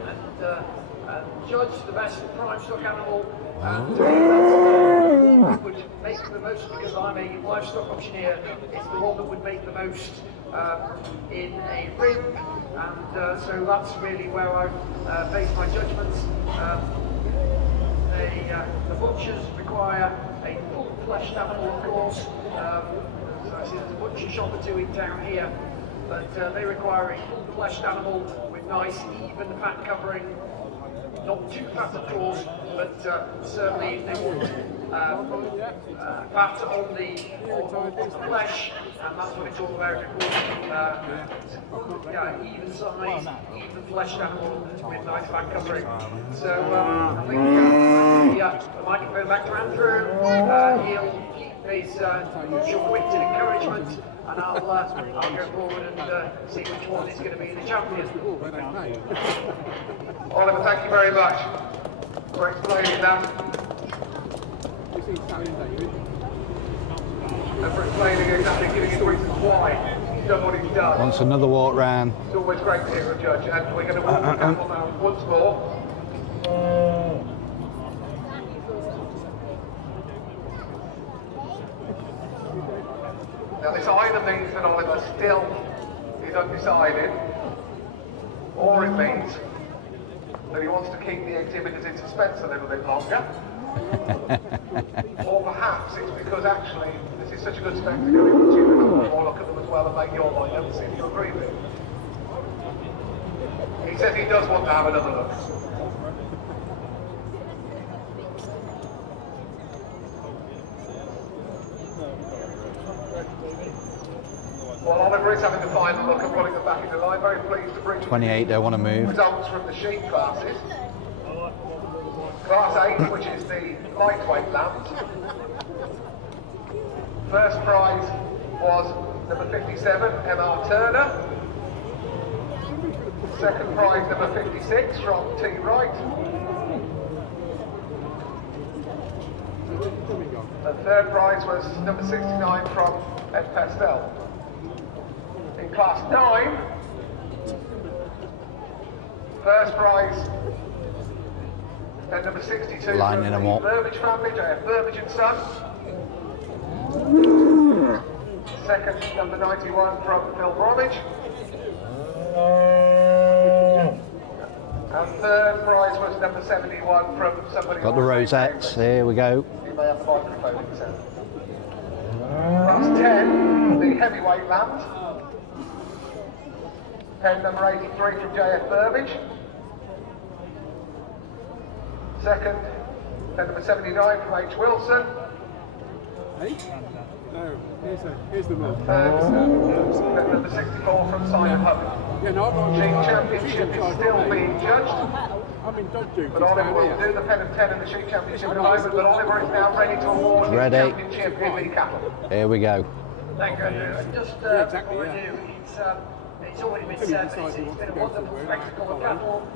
judge the best prime stock animal, and that would make the most, because I'm a livestock auctioneer. It's the one that would make the most in a ring, and so that's really where I've based my judgments. The butchers require a full-fleshed animal, of course. So I see there's a butcher shop or 2 in town here, but they require a full-fleshed animal with nice, even fat covering. Not too fat, of course, but certainly they want fat on the flesh, and that's what it's all about, of course. Even size, even fleshed animal with nice fat covering. So I think the microphone back to Andrew. He'll keep his usual wit and encouragement, and I'll go forward and see which one is going to be the champion. Oliver, thank you very much. for explaining that. And for explaining exactly, giving his reasons why he's done what he's done. Wants another walk round. It's always great to hear a judge, and we're going to walk the cattle now once more. Now this either means that Oliver still is undecided, or it means that he wants to keep the exhibitors in suspense a little bit longer. Or perhaps it's because actually this is such a good spectacle, he wants you to have one more look at them as well and make your mind up and see if you agree with him. He says he does want to have another look. While Oliver is having the final look and running them back into line, very pleased to bring 28 don't want to move. results from the sheep classes. Class 8, which is the lightweight lambs. First prize was number 57, M.R. Turner. Second prize, number 56 from T. Wright. And third prize was number 69 from Ed Pastel. In class 9, first prize, and number 62 Lining from them the up. Burbage family, J.F. Burbage and Son. Second, number 91 from Phil Bromwich. And third prize was number 71 from somebody. Got the rosettes. Here we go. You may have the microphone himself. Class 10, the heavyweight lambs. Pen number 83 from J.F. Burbage. Second, pen number 79 from H. Wilson. Hey? No, here's the move. Third, pen number 64 from Simon Hubbard. Yeah, no, Sheep Championship is still being judged, I'm in dog duty. but Oliver will do the pen of 10 in the Sheep Championship in a moment, but Oliver is now ready to award his Ready. championship in the cattle. Here we go. Thank you, Andrew. Just exactly, before yeah. we do, it's already been said, but it's been a wonderful spectacle of cattle.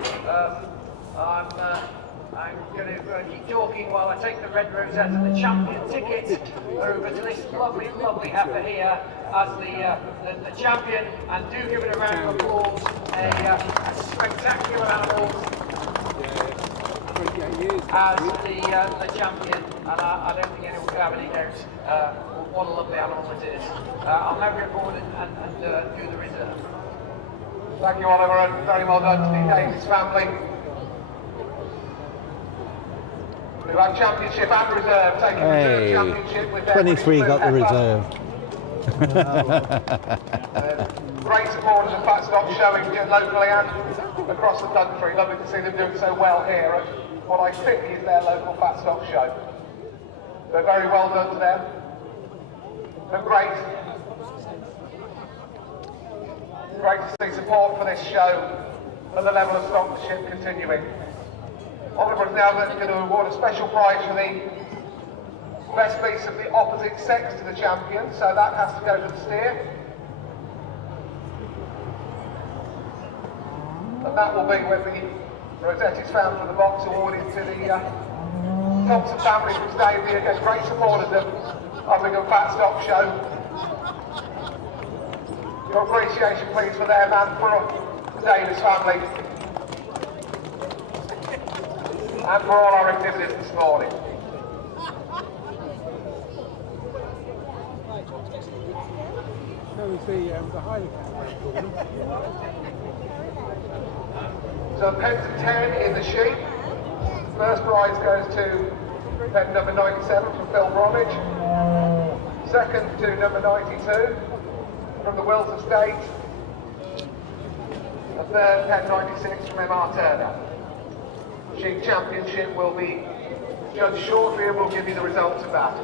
I'm going to keep talking while I take the red rosette and the champion ticket over to this lovely, lovely heifer here as the champion, and do give it a round of applause. A spectacular animal as the champion, and I don't think anyone can have any doubts what a lovely animal it is. I'll now go forward and do the reserve. Thank you, Oliver, and very well done to the Davis family. We've had championship and reserve, taking the reserve Hey, championship with their 23 got the reserve. Great supporters of Fatstock showing locally and across the country. Lovely to see them doing so well here at what I think is their local Fatstock show. So very well done to them. And great to see support for this show and the level of sponsorship continuing. Oliver is now going to award a special prize for the best piece of the opposite sex to the champion, so that has to go to the steer. And that will be when the rosette is found from the box, awarded to the Thompson family from Stavely, again, great supporters of Uppingham Fatstock show. Your appreciation please for them and for the Davis family. And for all our exhibitors this morning. So is the Heineken. So pens of 10 in the sheep. First prize goes to pen number 97 from Phil Bromwich. Second to number 92 from the Wills Estate. And third, pen 96 from M.R. Turner. Sheep Championship will be judged shortly and we'll give you the results of that.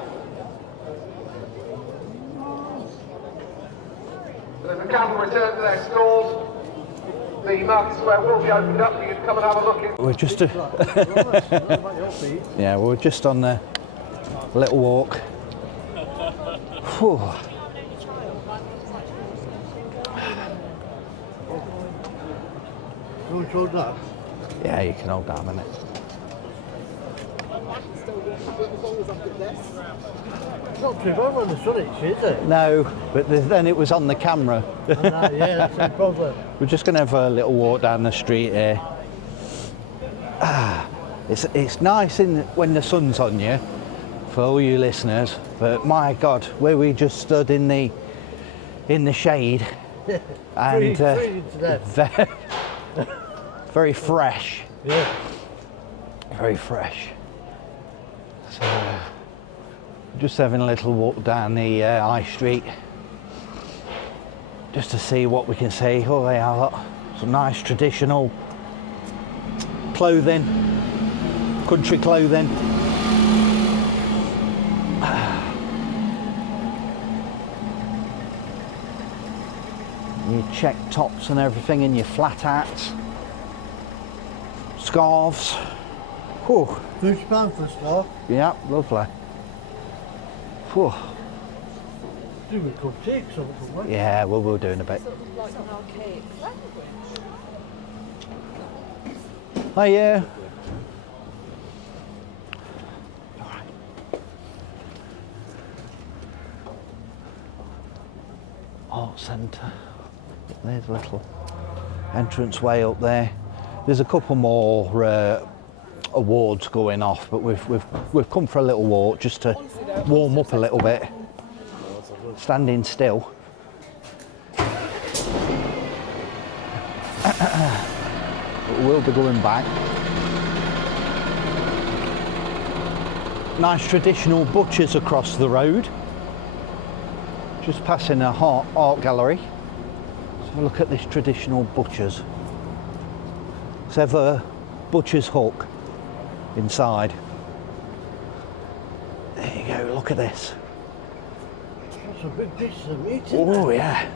So as the cattle return to their stalls, the market square will be opened up for you to come and have a look in. We're just yeah, we're just on the little walk. Whew. Don't hold that. Yeah, you can hold that a minute. Not too bad when the sun hits, is it? No, but then it was on the camera. Yeah, that's the problem. We're just going to have a little walk down the street here. It's nice when the sun's on you, for all you listeners, but my God, where we just stood in the shade, and Freezing to death. very fresh. Yeah. Very fresh. So, just having a little walk down the high street, just to see what we can see. Oh, they are some nice traditional clothing, country clothing. Your check tops and everything, and your flat hats, scarves. Whew. Fish pan for stuff. Yeah, lovely. Whew. Do we could take something, won't we? Yeah, well, we'll do in a bit. Like an archaic language. Hiya. Art centre. There's a little entrance way up there. There's a couple more awards going off, but we've come for a little walk just to warm up a little bit. Standing still. But we'll be going back. Nice traditional butchers across the road. Just passing a art gallery. Let's have a look at this traditional butchers. Let's have a butcher's hook inside. There you go, look at this. That's a big dish of meat, isn't Oh it? yeah.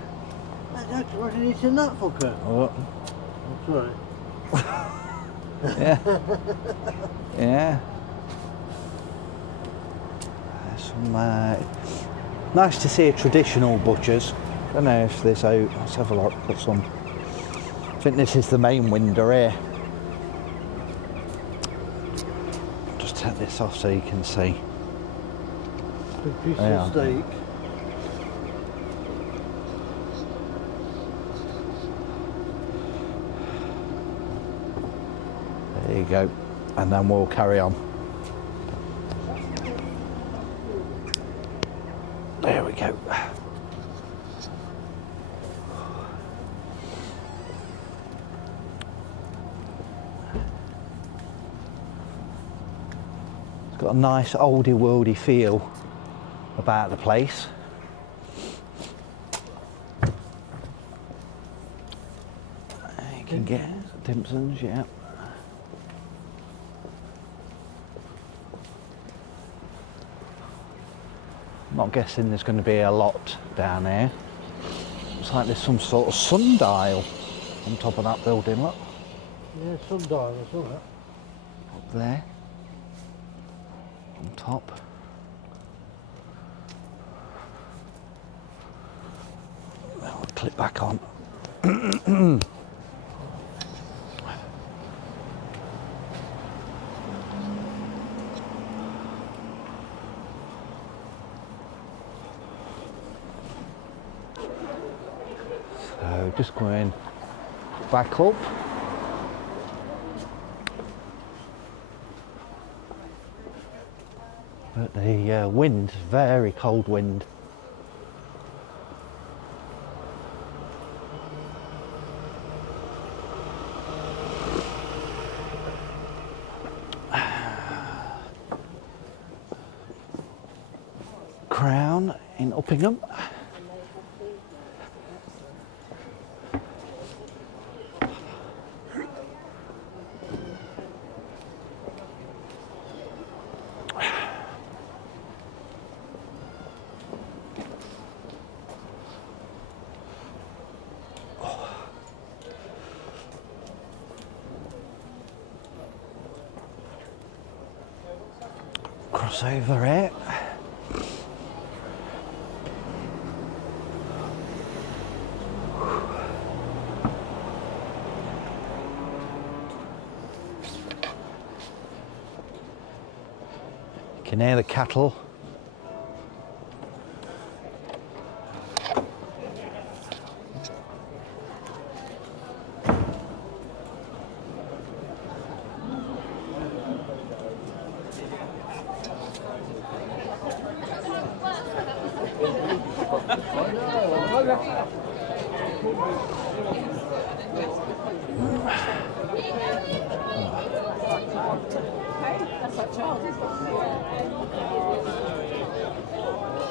That's what are you eating that fucker? Oh, That's right. yeah. Yeah. There's some nice to see a traditional butchers. I don't know if there's out. Let's have a look. Got some. I think this is the main window here. Just take this off so you can see. Big piece Yeah. of steak. There you go. And then we'll carry on. There we go. It's got a nice oldie worldy feel about the place. You can get dim sums, yeah. I'm not guessing there's going to be a lot down there. Looks like there's some sort of sundial on top of that building, look. Yeah, sundial or something. Up there. On top. I'll clip back on. So just going back up. But the wind, very cold wind. Crown in Uppingham. Cross over it. Can hear the cattle.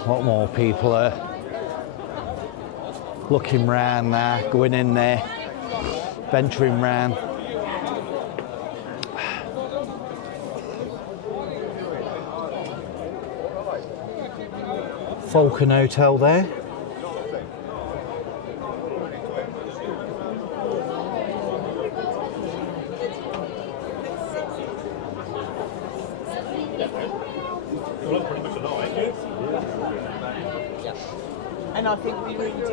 A lot more people are looking round there, going in there, venturing round. Falcon Hotel there. And I think we really do.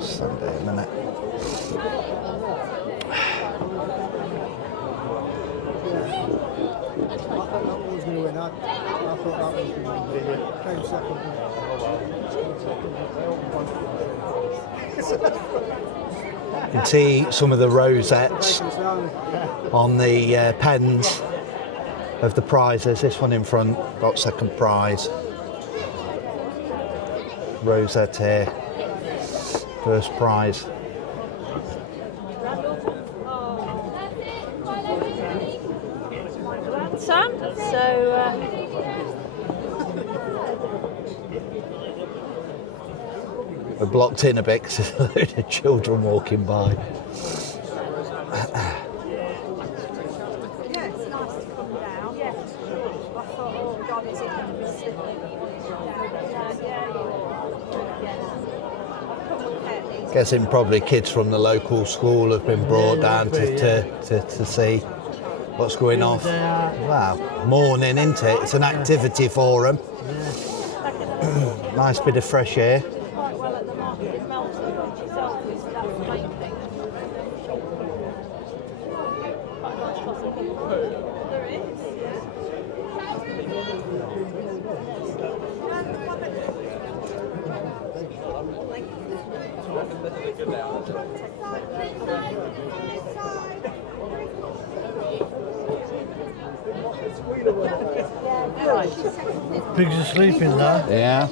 Sunday, a minute. You can see some of the rosettes on the pens of the prizes. This one in front got second prize. Rosette here, first prize. Sam, so We're blocked in a bit because there's a load of children walking by. Yeah, it's nice to come down. Yeah. I thought, oh God, is it going to be slippery? Guessing probably kids from the local school have been brought down to see what's going on. Wow, morning, isn't it? It's an activity for them. Nice bit of fresh air. quite well at the market in Melton, which itself is that's the main thing. Quite a nice lot of people. There is. Pigs are sleeping now. Yeah.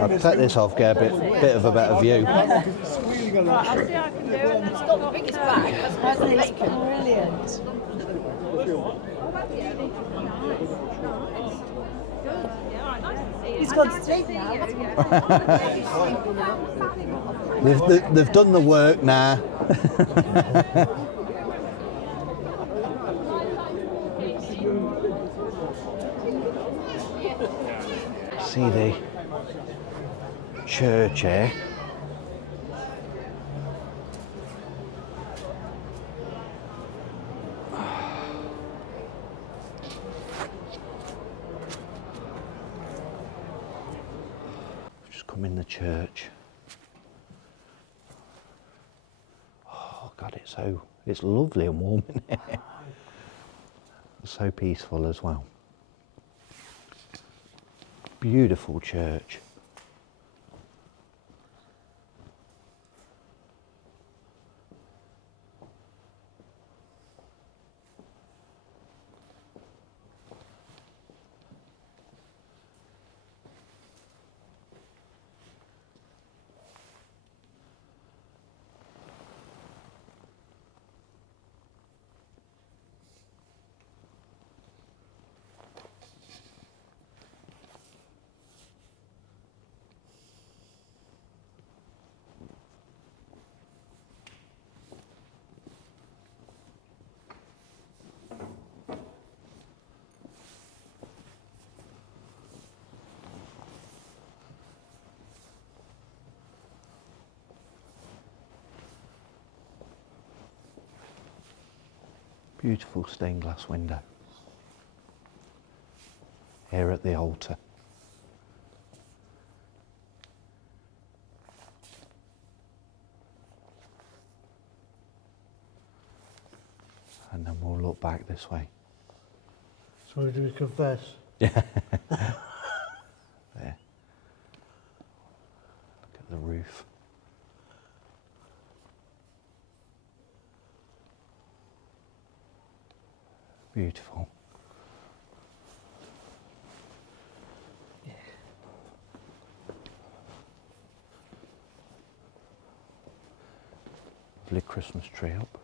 I'll take this off, get a bit of a better view. Right, I'll see how I can do it. It's got the biggest bag. That's brilliant. He's gone to sleep now. They've done the work now. See the church here. Just come in the church. Oh God, it's lovely and warm in here. So peaceful as well. Beautiful church. Beautiful stained glass window. here at the altar. And then we'll look back this way. So do we confess? Yeah. There. Look at the roof. Beautiful. Lovely Christmas tree up.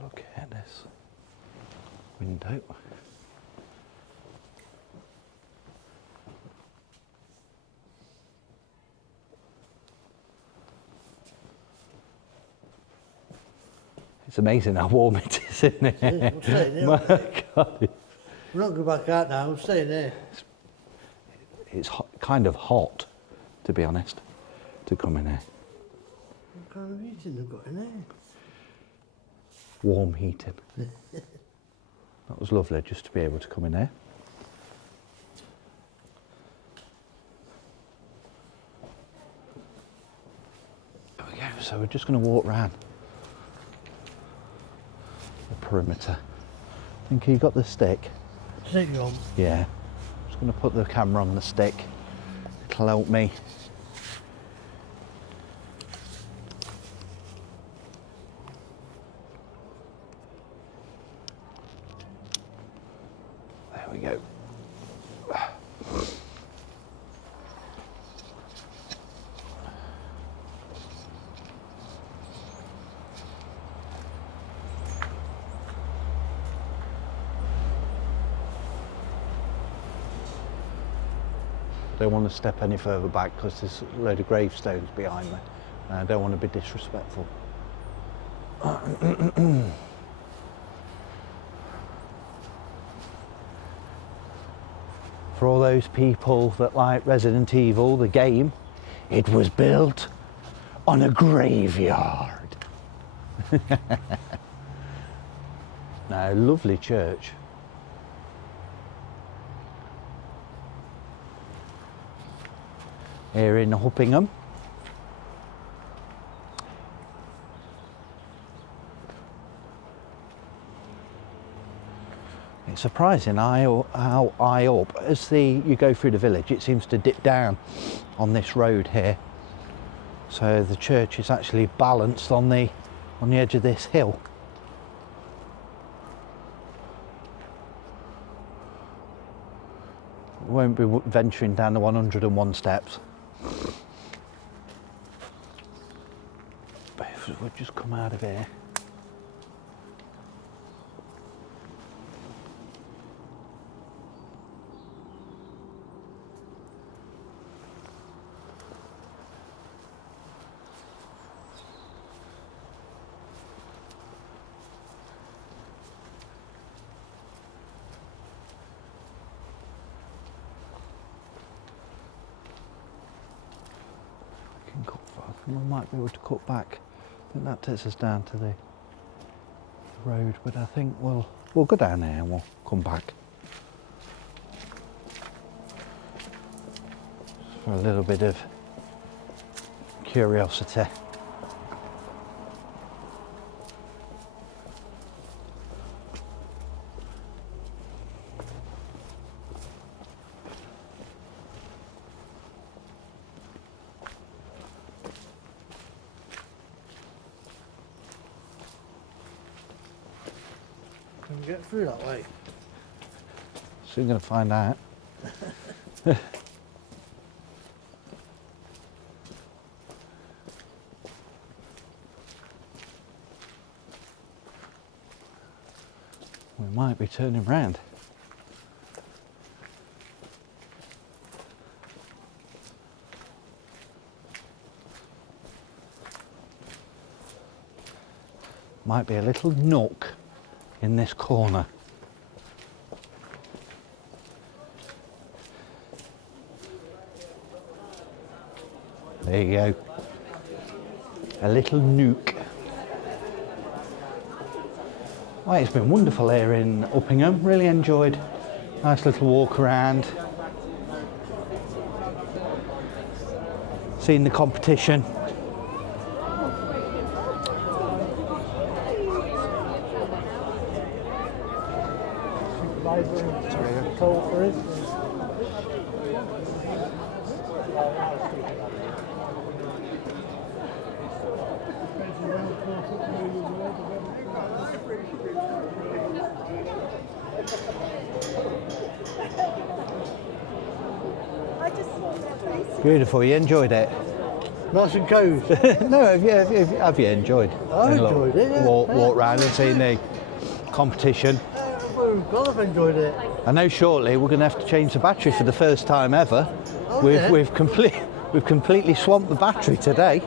Look at this window. It's amazing how warm it is, isn't it? I'm staying here. My God. We're not going back out now, I'm staying here. It's kind of hot, to be honest, to come in here. What kind of heating they've got in there? Warm heating. That was lovely just to be able to come in here. There we go. So we're just going to walk round the perimeter. I think you got the stick. Stick you on. Yeah. Just going to put the camera on the stick. It'll help me. There we go. Don't want to step any further back because there's a load of gravestones behind me. And I don't want to be disrespectful. For all those people that like Resident Evil, the game, it was built on a graveyard. No, lovely church. Here in Uppingham. It's surprising how high up, as you go through the village, it seems to dip down on this road here. So the church is actually balanced on the edge of this hill. We won't be venturing down the 101 steps. But if we'll just come out of here. We might be able to cut back. I think that takes us down to the road, but I think we'll go down there and we'll come back. Just for a little bit of curiosity. Can we get through that way? Soon going to find out. We might be turning round. Might be a little nook in this corner. There you go. A little nook. Well, it's been wonderful here in Uppingham. Really enjoyed. Nice little walk around. Seeing the competition. Beautiful, you enjoyed it? Nice and cold. No, have you enjoyed? I Having a enjoyed it, yeah. Walk round and seeing the competition. God, I've enjoyed it. I know shortly we're going to have to change the battery for the first time ever. Oh, we've yeah. we've completely swamped the battery today.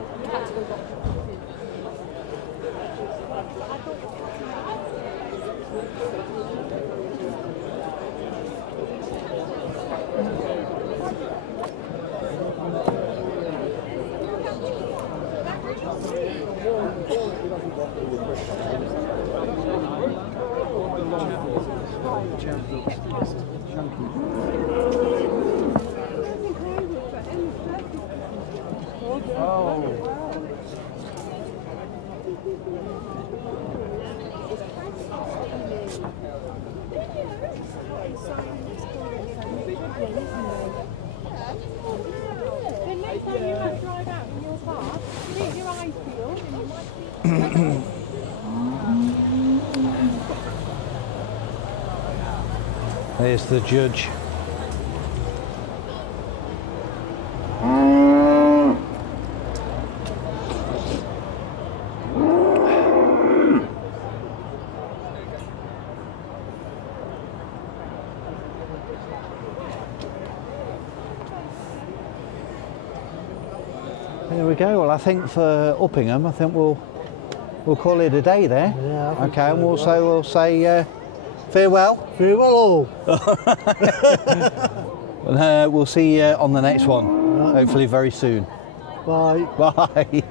There's the judge. There we go. Well, I think for Uppingham, I think we'll call it a day there. Yeah, I think okay, so and as we'll say farewell. Farewell all. And we'll see you on the next one. Hopefully very soon. Bye. Bye.